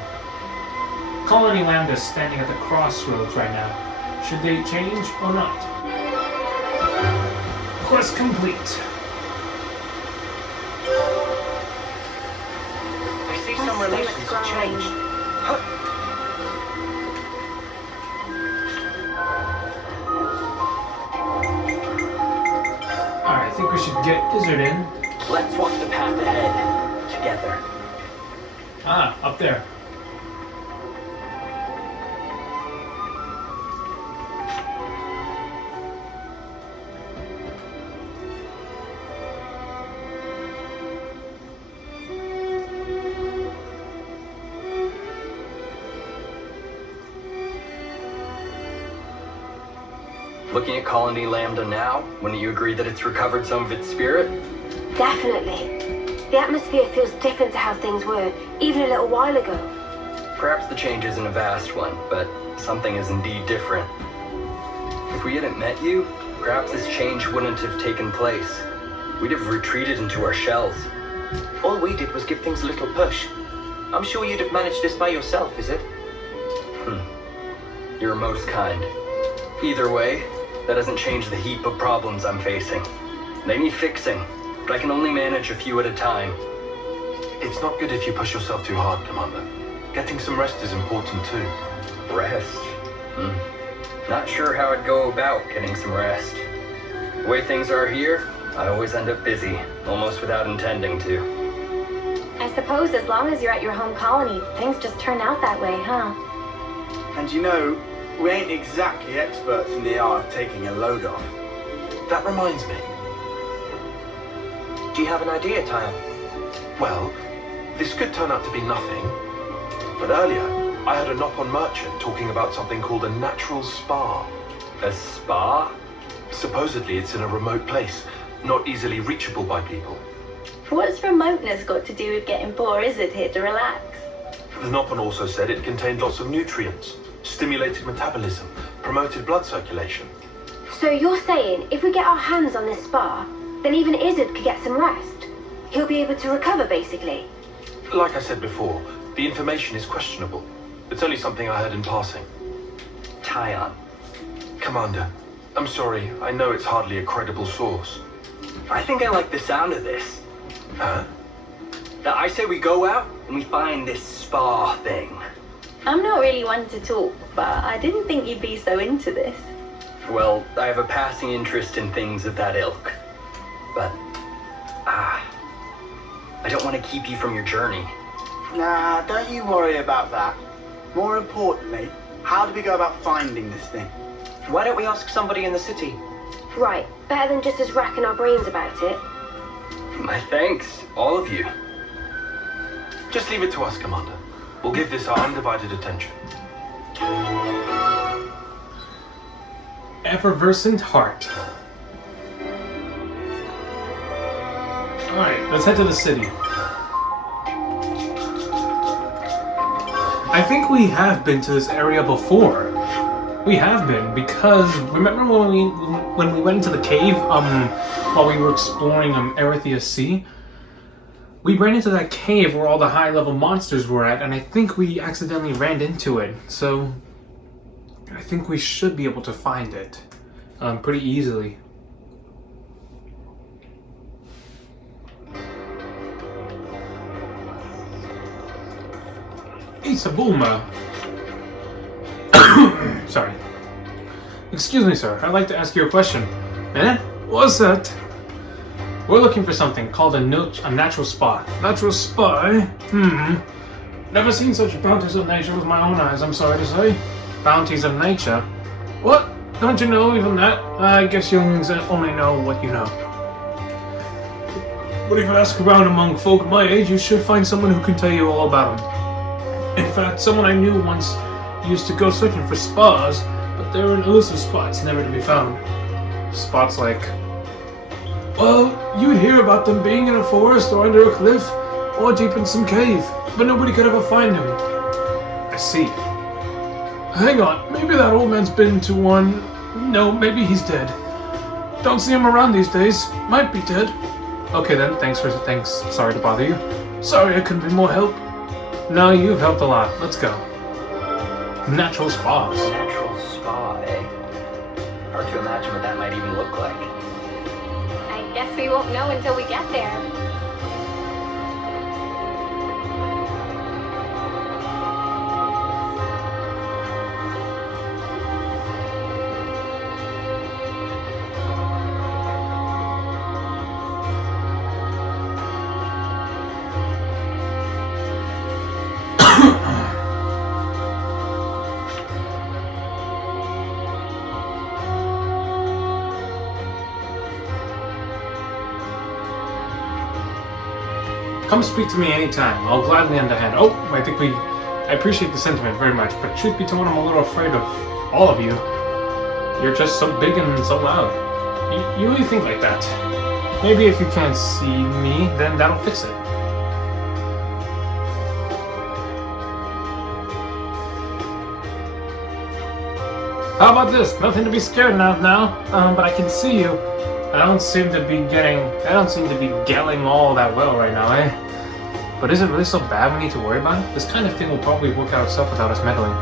Colony Lambda is standing at the crossroads right now. Should they change or not? Quest complete. I see some relations have changed. Alright, I think we should get Isurd in. Let's walk the path ahead together. Ah, up there. Looking at Colony Lambda now, wouldn't you agree that it's recovered some of its spirit? Definitely. The atmosphere feels different to how things were, even a little while ago. Perhaps the change isn't a vast one, but something is indeed different. If we hadn't met you, perhaps this change wouldn't have taken place. We'd have retreated into our shells. All we did was give things a little push. I'm sure you'd have managed this by yourself, is it? You're most kind. Either way, that doesn't change the heap of problems I'm facing. They need fixing, but I can only manage a few at a time. It's not good if you push yourself too hard, Commander. Getting some rest is important too. Rest? Not sure how I'd go about getting some rest. The way things are here, I always end up busy, almost without intending to. I suppose as long as you're at your home colony, things just turn out that way, huh? And you know, we ain't exactly experts in the art of taking a load off. That reminds me. Do you have an idea, Tyan? Well, this could turn out to be nothing. But earlier, I heard a Nopon merchant talking about something called a natural spa. A spa? Supposedly it's in a remote place, not easily reachable by people. What's remoteness got to do with getting poor Isurd here to relax? The Nopon also said it contained lots of nutrients, stimulated metabolism, promoted blood circulation. So you're saying if we get our hands on this spa, then even Isurd could get some rest? He'll be able to recover, basically? Like I said before, the information is questionable. It's only something I heard in passing. Tyan. Commander, I'm sorry, I know it's hardly a credible source. I think I like the sound of this. Huh? Now, I say we go out and we find this spa thing. I'm not really one to talk, but I didn't think you'd be so into this. Well, I have a passing interest in things of that ilk. But, I don't want to keep you from your journey. Nah, don't you worry about that. More importantly, how do we go about finding this thing? Why don't we ask somebody in the city? Right, better than just us racking our brains about it. My thanks, all of you. Just leave it to us, Commander. We'll give this our undivided attention. Effervescent heart. Alright, let's head to the city. I think we have been to this area before. We have been, because remember when we went into the cave while we were exploring Erythea Sea? We ran into that cave where all the high-level monsters were at, and I think we accidentally ran into it. So I think we should be able to find it pretty easily. Isabulma. Sorry. Excuse me, sir. I'd like to ask you a question. Eh? What's that? We're looking for something called a natural spa. Natural spa, eh? Never seen such bounties of nature with my own eyes, I'm sorry to say. Bounties of nature? What? Don't you know even that? I guess younglings only know what you know. But if you ask around among folk my age, you should find someone who can tell you all about them. In fact, someone I knew once used to go searching for spas, but they were in elusive spots, never to be found. Spots like... Well, you'd hear about them being in a forest or under a cliff or deep in some cave, but nobody could ever find them. I see. Hang on, maybe that old man's been to one. No, maybe he's dead. Don't see him around these days. Might be dead. Okay then, thanks. Sorry to bother you. Sorry I couldn't be more help. No, you've helped a lot. Let's go. Natural spas. Natural spa, eh? Hard to imagine what that might even look like. I guess we won't know until we get there. Come speak to me anytime. I'll gladly lend a hand. Oh, I appreciate the sentiment very much, but truth be told, I'm a little afraid of all of you. You're just so big and so loud. You really think like that. Maybe if you can't see me, then that'll fix it. How about this? Nothing to be scared of now, but I can see you. I don't seem to be gelling all that well right now, eh? But is it really so bad we need to worry about it? This kind of thing will probably work out itself without us meddling.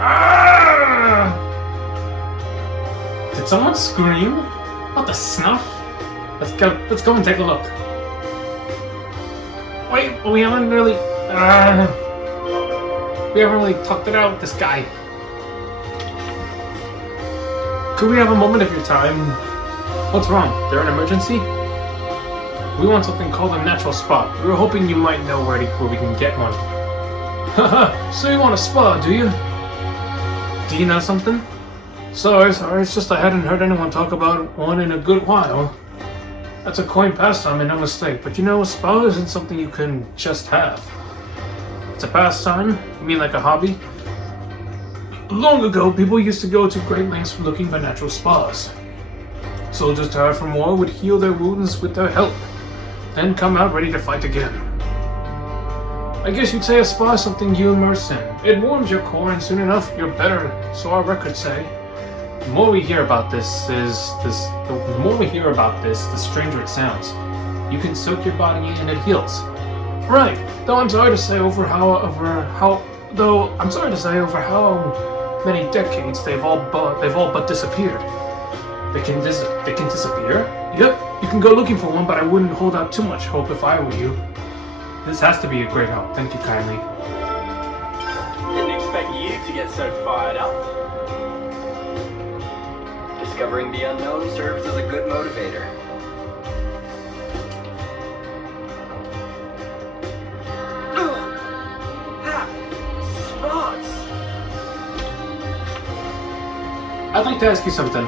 Ah! Did someone scream? What the snuff? Let's go and take a look. Wait, we haven't really talked it out with this guy. Could we have a moment of your time? What's wrong? There an emergency? We want something called a natural spa. We were hoping you might know where we can get one. Haha, so you want a spa, do you? Do you know something? Sorry, it's just I hadn't heard anyone talk about one in a good while. That's a coin pastime and no mistake, but you know, a spa isn't something you can just have. It's a pastime? You mean like a hobby? Long ago, people used to go to great lengths for looking for natural spas. Soldiers tired from war would heal their wounds with their help, then come out ready to fight again. I guess you'd say a spa is something you immerse in. It warms your core and soon enough you're better, so our records say. The more we hear about this, the stranger it sounds. You can soak your body in and it heals. Right, though I'm sorry to say over how many decades they've all but disappeared. They can disappear? Yep, you can go looking for one, but I wouldn't hold out too much hope if I were you. This has to be a great help. Thank you kindly. Didn't expect you to get so fired up. Discovering the unknown serves as a good motivator. Spots! I'd like to ask you something.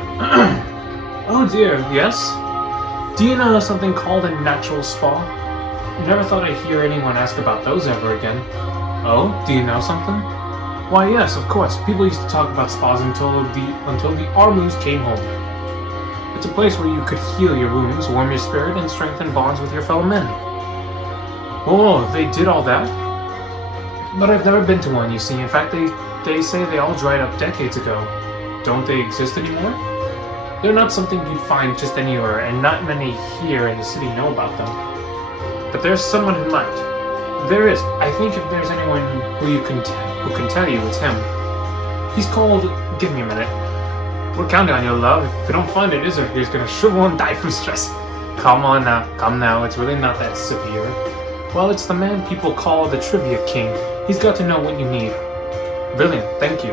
Oh dear, yes? Do you know something called a natural spa? Never thought I'd hear anyone ask about those ever again. Oh, do you know something? Why yes, of course. People used to talk about spas until the Armus came home. It's a place where you could heal your wounds, warm your spirit, and strengthen bonds with your fellow men. Oh, they did all that? But I've never been to one, you see. In fact, they say they all dried up decades ago. Don't they exist anymore? They're not something you'd find just anywhere, and not many here in the city know about them. But there's someone who might. There is. I think if there's anyone who can tell you, it's him. He's called... Give me a minute. We're counting on you, love. If we don't find it, Isurd here's gonna shrivel and die from stress. Come on now. Come now. It's really not that severe. Well, it's the man people call the Trivia King. He's got to know what you need. Brilliant. Thank you.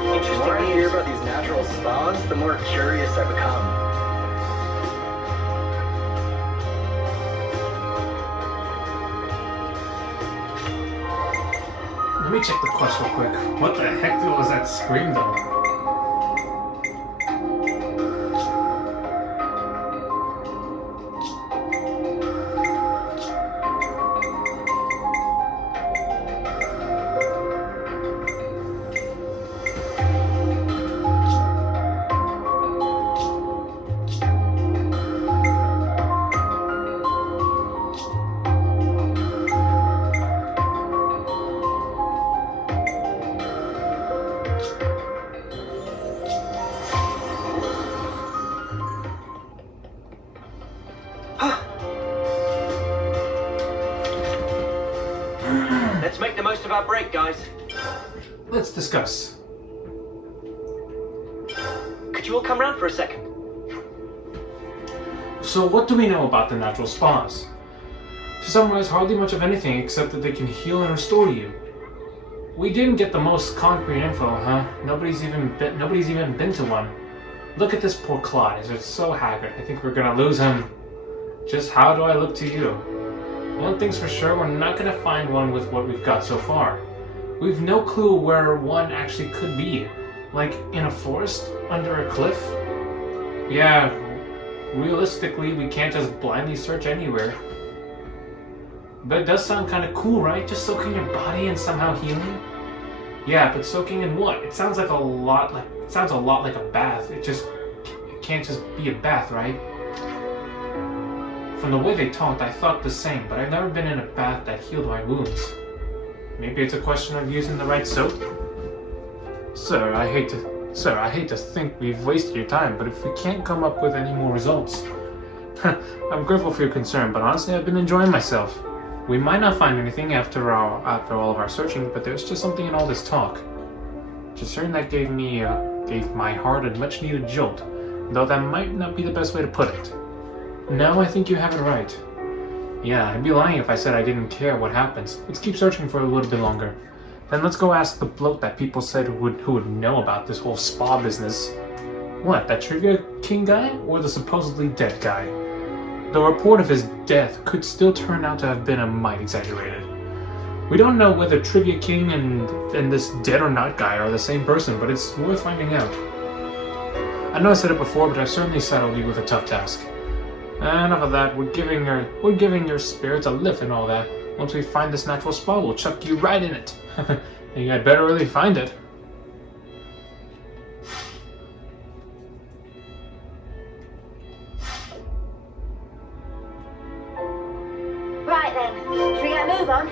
The more I hear about these natural spas, the more curious I become. Let me check the quest real quick. What the heck was that scream though? Let's make the most of our break, guys. Let's discuss. Could you all come round for a second? So what do we know about the natural spas? To summarize, hardly much of anything except that they can heal and restore you. We didn't get the most concrete info, huh? Nobody's even been to one. Look at this poor Claude. He's so haggard. I think we're gonna lose him. Just how do I look to you? One thing's for sure, we're not gonna find one with what we've got so far. We've no clue where one actually could be. Like, in a forest? Under a cliff? Yeah, realistically, we can't just blindly search anywhere. But it does sound kind of cool, right? Just soaking your body and somehow healing? Yeah, but soaking in what? It sounds a lot like a bath. It can't just be a bath, right? From the way they talked, I thought the same, but I've never been in a bath that healed my wounds. Maybe it's a question of using the right soap? Sir, I hate to think we've wasted your time, but if we can't come up with any more results... I'm grateful for your concern, but honestly, I've been enjoying myself. We might not find anything after all of our searching, but there's just something in all this talk. Just certain that gave my heart a much-needed jolt, though that might not be the best way to put it. No, I think you have it right. Yeah, I'd be lying if I said I didn't care what happens. Let's keep searching for a little bit longer. Then let's go ask the bloke that people said who would know about this whole spa business. What, that Trivia King guy? Or the supposedly dead guy? The report of his death could still turn out to have been a mite exaggerated. We don't know whether Trivia King and this dead or not guy are the same person, but it's worth finding out. I know I said it before, but I've certainly saddled you with a tough task. Enough of that. We're giving your spirits a lift and all that. Once we find this natural spa, we'll chuck you right in it. And you had better really find it. Right then, should we get a move on?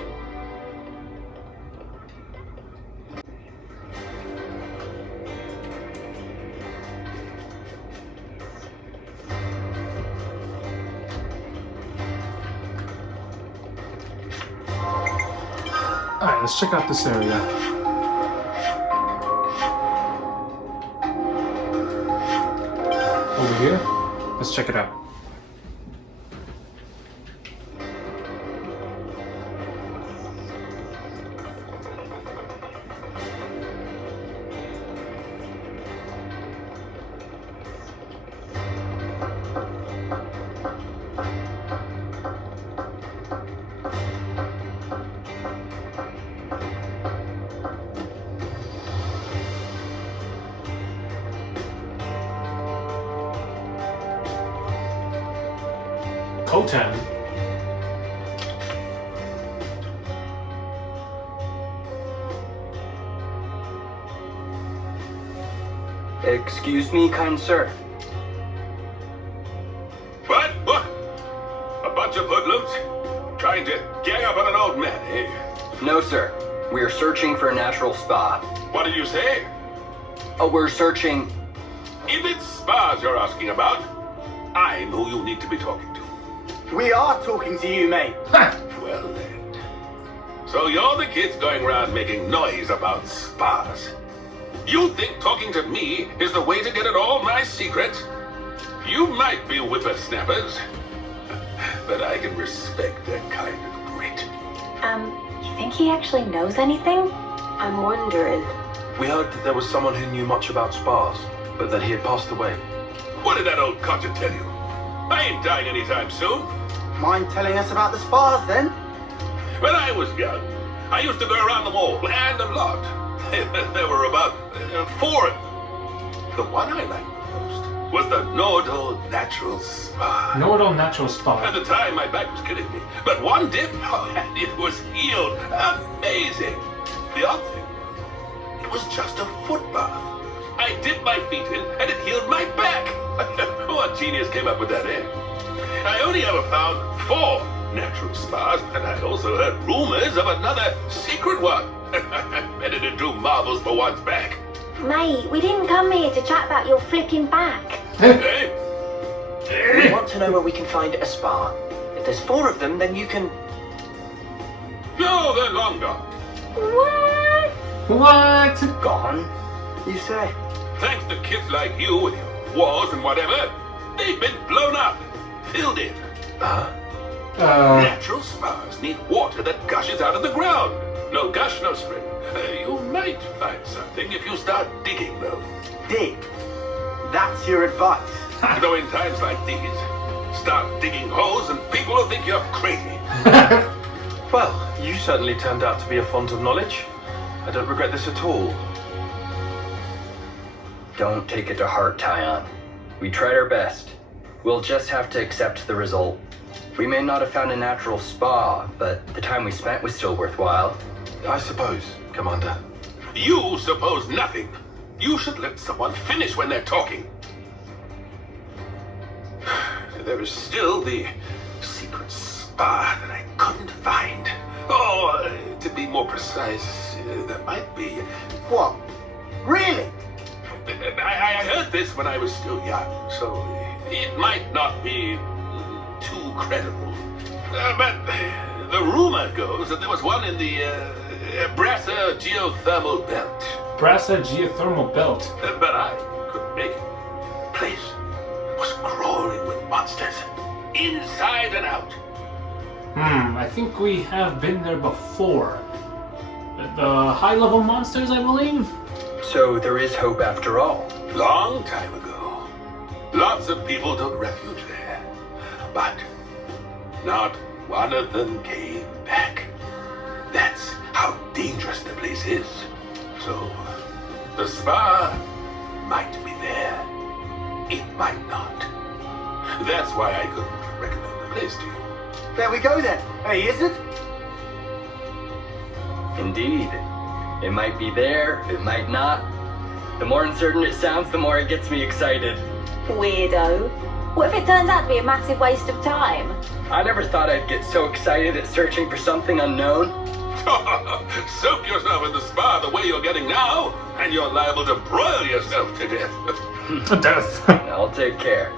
Alright, let's check out this area. Over here? Let's check it out. Koten. Excuse me, kind sir. What? What? A bunch of hoodlums? Trying to gang up on an old man, eh? No, sir. We are searching for a natural spa. What did you say? Oh, we're searching... If it's spas you're asking about, I'm who you need to be talking to. We are talking to you, mate. Well then. So you're the kids going around making noise about spas. You think talking to me is the way to get at all my secrets? You might be whippersnappers, but I can respect that kind of grit. You think he actually knows anything? I'm wondering. We heard that there was someone who knew much about spas, but that he had passed away. What did that old codger tell you? I ain't dying anytime soon. Mind telling us about the spas then? When I was young, I used to go around them all, and a lot. There were about 4 of them. The one I liked the most was the Nordal Natural Spa. Nordal Natural Spa. At the time, my back was killing me. But one dip, and it was healed. Amazing. The odd thing, it was just a foot bath. I dipped my feet in, and it healed my back. What genius came up with that, eh? I only ever found 4 natural spas, and I also heard rumors of another secret one. Better to do marvels for one's back. Mate, we didn't come here to chat about your flipping back. Hey? We want to know where we can find a spa. If there's 4 of them, then you can... No, they're long gone. What? What? Gone, you say? Thanks to kids like you with your wars and whatever, they've been blown up, filled in. Natural spas need water that gushes out of the ground. No gush, no spring. You might find something if you start digging, though. Dig. That's your advice. Though in times like these, start digging holes and people will think you're crazy. Well, you certainly turned out to be a font of knowledge. I don't regret this at all. Don't take it to heart, Tyon. We tried our best. We'll just have to accept the result. We may not have found a natural spa, but the time we spent was still worthwhile. I suppose, Commander. You suppose nothing. You should let someone finish when they're talking. There is still the secret spa that I couldn't find. Oh, to be more precise, there might be. What? Really? I heard this when I was still young, so it might not be too credible. But the rumor goes that there was one in the Brassa geothermal belt. Brassa geothermal belt. But I couldn't make it. The place was crawling with monsters, inside and out. I think we have been there before. The high-level monsters, I believe? So there is hope after all. Long time ago. Lots of people took refuge there. But not one of them came back. That's how dangerous the place is. So, the spa might be there. It might not. That's why I couldn't recommend the place to you. There we go then. Hey, is it? Indeed. It might be there, it might not. The more uncertain it sounds, the more it gets me excited. Weirdo. What if it turns out to be a massive waste of time? I never thought I'd get so excited at searching for something unknown. Soak yourself in the spa the way you're getting now, and you're liable to broil yourself to death. Death. I'll take care.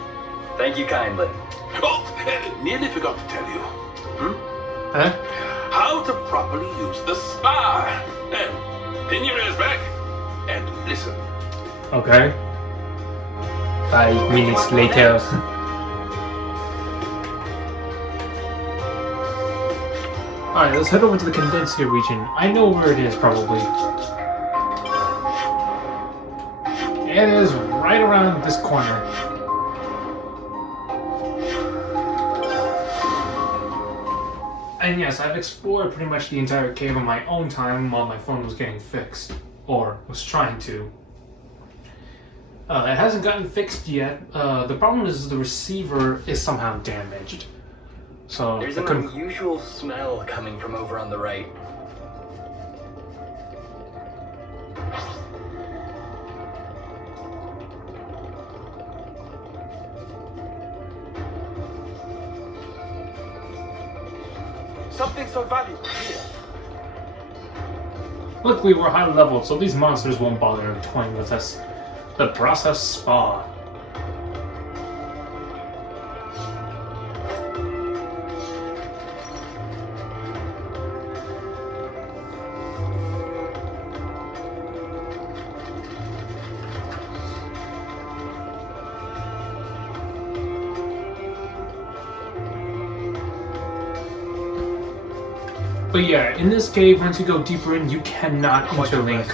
Thank you kindly. Oh, nearly forgot to tell you. Huh? How to properly use the spa. Pin your ears back and listen. Okay. 5 minutes later. Alright, let's head over to the Condenser region. I know where it is, probably. It is right around this corner. And yes, I've explored pretty much the entire cave on my own time while my phone was getting fixed. Or was trying to. It hasn't gotten fixed yet. The problem is the receiver is somehow damaged. So There's I an couldn't. unusual smell coming from over on the right. Something so valuable here. Luckily, we're high level, so these monsters won't bother toying with us. The process spa. But yeah, in this cave, once you go deeper in, you cannot interlink.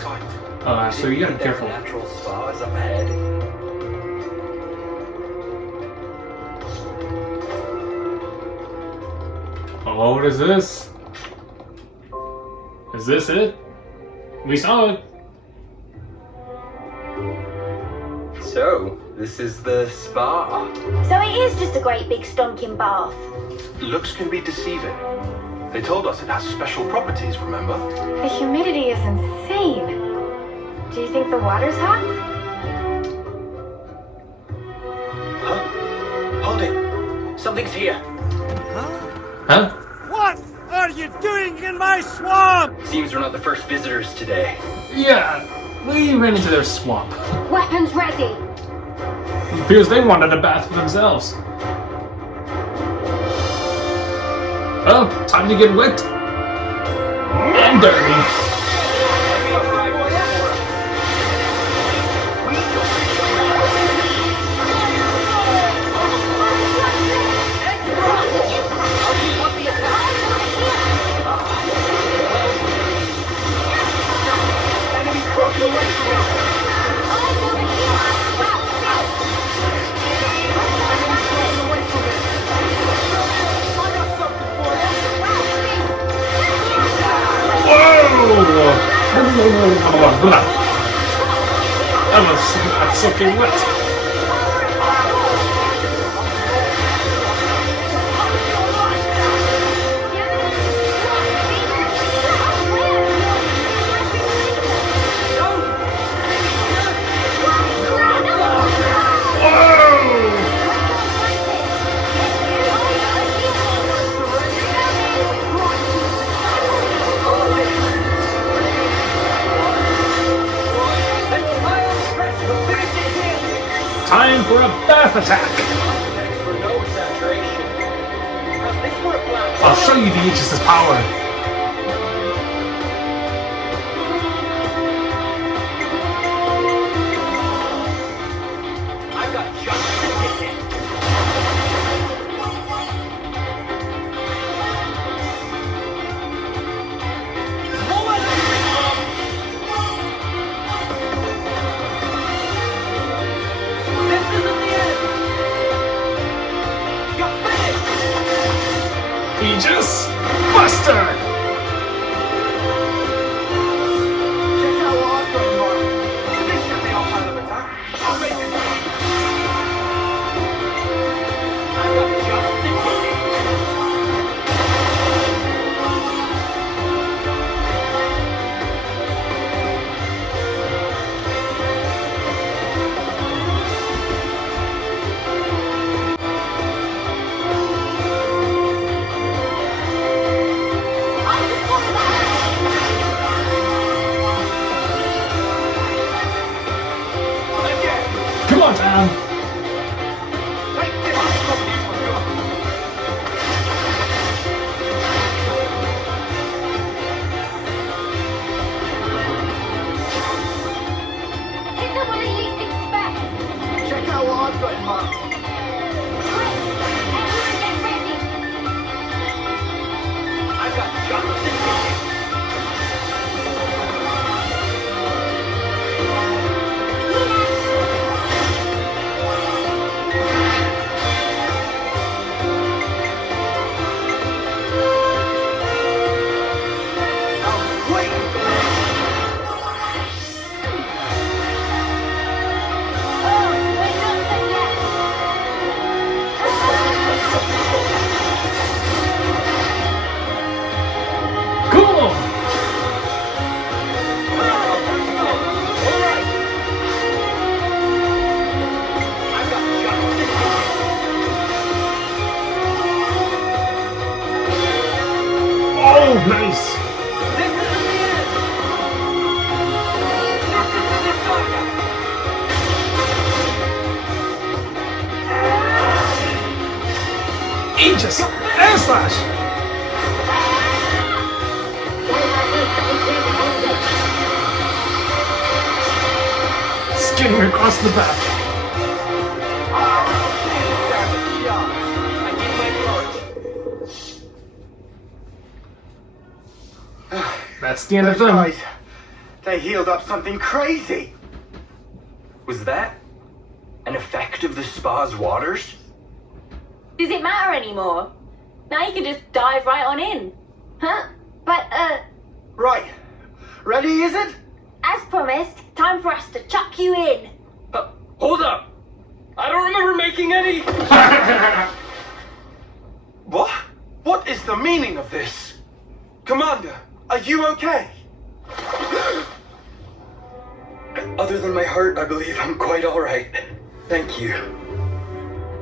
So you gotta be careful. Natural spa is up ahead. Oh, what is this? Is this it? We saw it. So, this is the spa. So it is just a great big stonking bath. Looks can be deceiving. They told us it has special properties, remember? The humidity is insane. Do you think the water's hot? Huh? Hold it. Something's here. Huh? What are you doing in my swamp? Seems we're not the first visitors today. Yeah, we ran into their swamp. Weapons ready. Because they wanted a bath for themselves. Well, time to get wet and dirty. That was soaking wet. Time for a bath attack! For no exaggeration. I'll show you the Aegis's power. I've got just the ticket. Aegis Buster! Check out what I've got, Mark. This should be our plan of attack. I'll make it. I've got just the ticket. Oh, nice! This isn't the end! This isn't the saga! Aegis! Air slash! Skinning across the back. I give my approach. That's the end of Those them. guys, they healed up something crazy. Was that an effect of the spa's waters? Does it matter anymore? Now you can just dive right on in. Huh? But, Right. Ready, is it? as promised, time for us to chuck you in. Hold up! I don't remember making any... What? What is the meaning of this? Commander, are you okay? Other than my heart, I believe I'm quite alright. Thank you.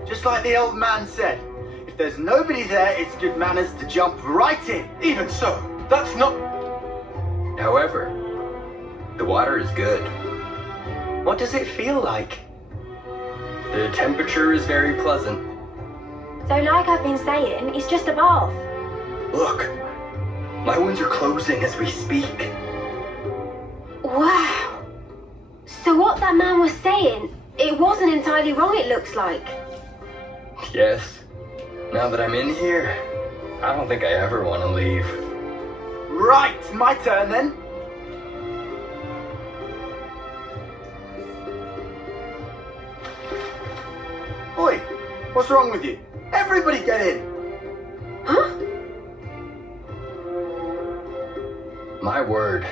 Just like the old man said, if there's nobody there, it's good manners to jump right in. Even so, that's not... However, the water is good. What does it feel like? The temperature is very pleasant. So like I've been saying, it's just a bath. Look, my wounds are closing as we speak. Wow. So what that man was saying, it wasn't entirely wrong, it looks like. Yes. Now that I'm in here, I don't think I ever want to leave. Right, my turn then. Oi, what's wrong with you? Everybody get in. Huh? My word,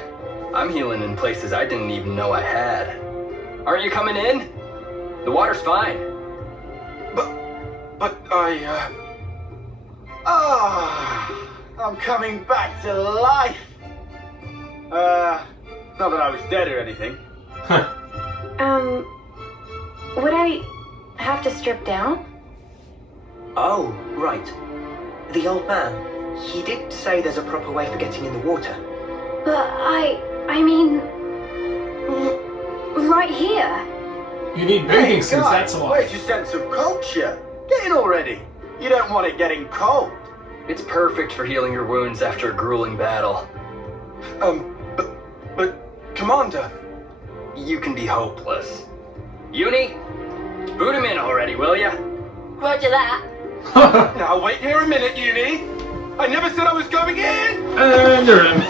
I'm healing in places I didn't even know I had. Aren't you coming in? The water's fine. But I, I'm coming back to life. Not that I was dead or anything. Would I have to strip down? Oh, right. The old man, he did say there's a proper way for getting in the water. But I mean, right here. You need bathing suits, that's why. Where's your sense of culture? Get in already. You don't want it getting cold. It's perfect for healing your wounds after a grueling battle. but, Commander... You can be hopeless. Uni, boot him in already, will ya? Roger that. Now wait here a minute, Uni. I never said I was going in! And you're in.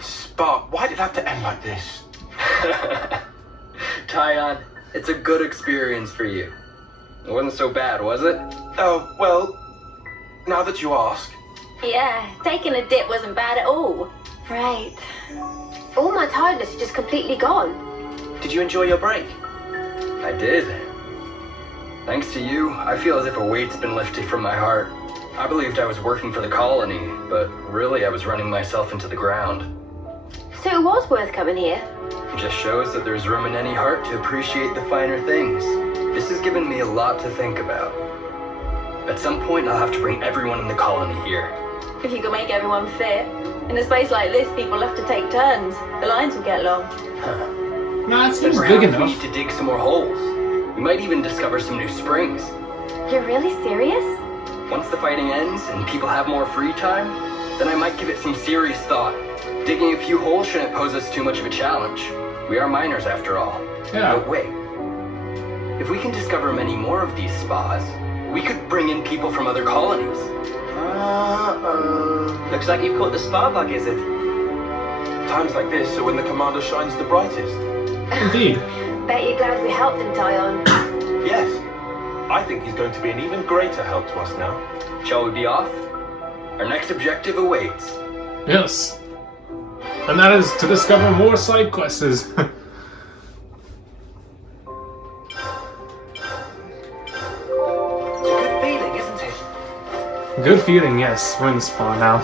Spark, why did it have to end like this? Tyon, it's a good experience for you. It wasn't so bad, was it? Oh, well, now that you ask. Yeah, taking a dip wasn't bad at all. Right. All my tiredness is just completely gone. Did you enjoy your break? I did. Thanks to you, I feel as if a weight's been lifted from my heart. I believed I was working for the colony, but really I was running myself into the ground. So it was worth coming here. It just shows that there's room in any heart to appreciate the finer things. This has given me a lot to think about. At some point, I'll have to bring everyone in the colony here. If you can make everyone fit. In a space like this, people have to take turns. The lines will get long. Nah, it seems big Perhaps we enough. need to dig some more holes. We might even discover some new springs. You're really serious? Once the fighting ends and people have more free time, then I might give it some serious thought. Digging a few holes shouldn't pose us too much of a challenge. We are miners after all. Yeah. But wait. If we can discover many more of these spas, we could bring in people from other colonies. Looks like you've caught the spa bug, Isurd. Times like this are when the commander shines the brightest. Indeed. Bet you're glad we helped him, Tyon. Yes. I think he's going to be an even greater help to us now. Shall we be off? Our next objective awaits. Yes. And that is to discover more side quests. It's a good feeling, isn't it? Good feeling, yes. We're in the spa now.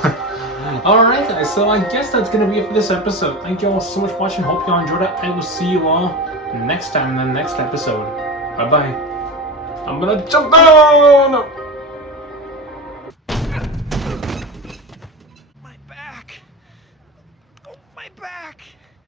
Alright guys, so I guess that's gonna be it for this episode. Thank you all so much for watching. Hope you all enjoyed it. I will see you all next time in the next episode. Bye bye. I'm gonna jump down!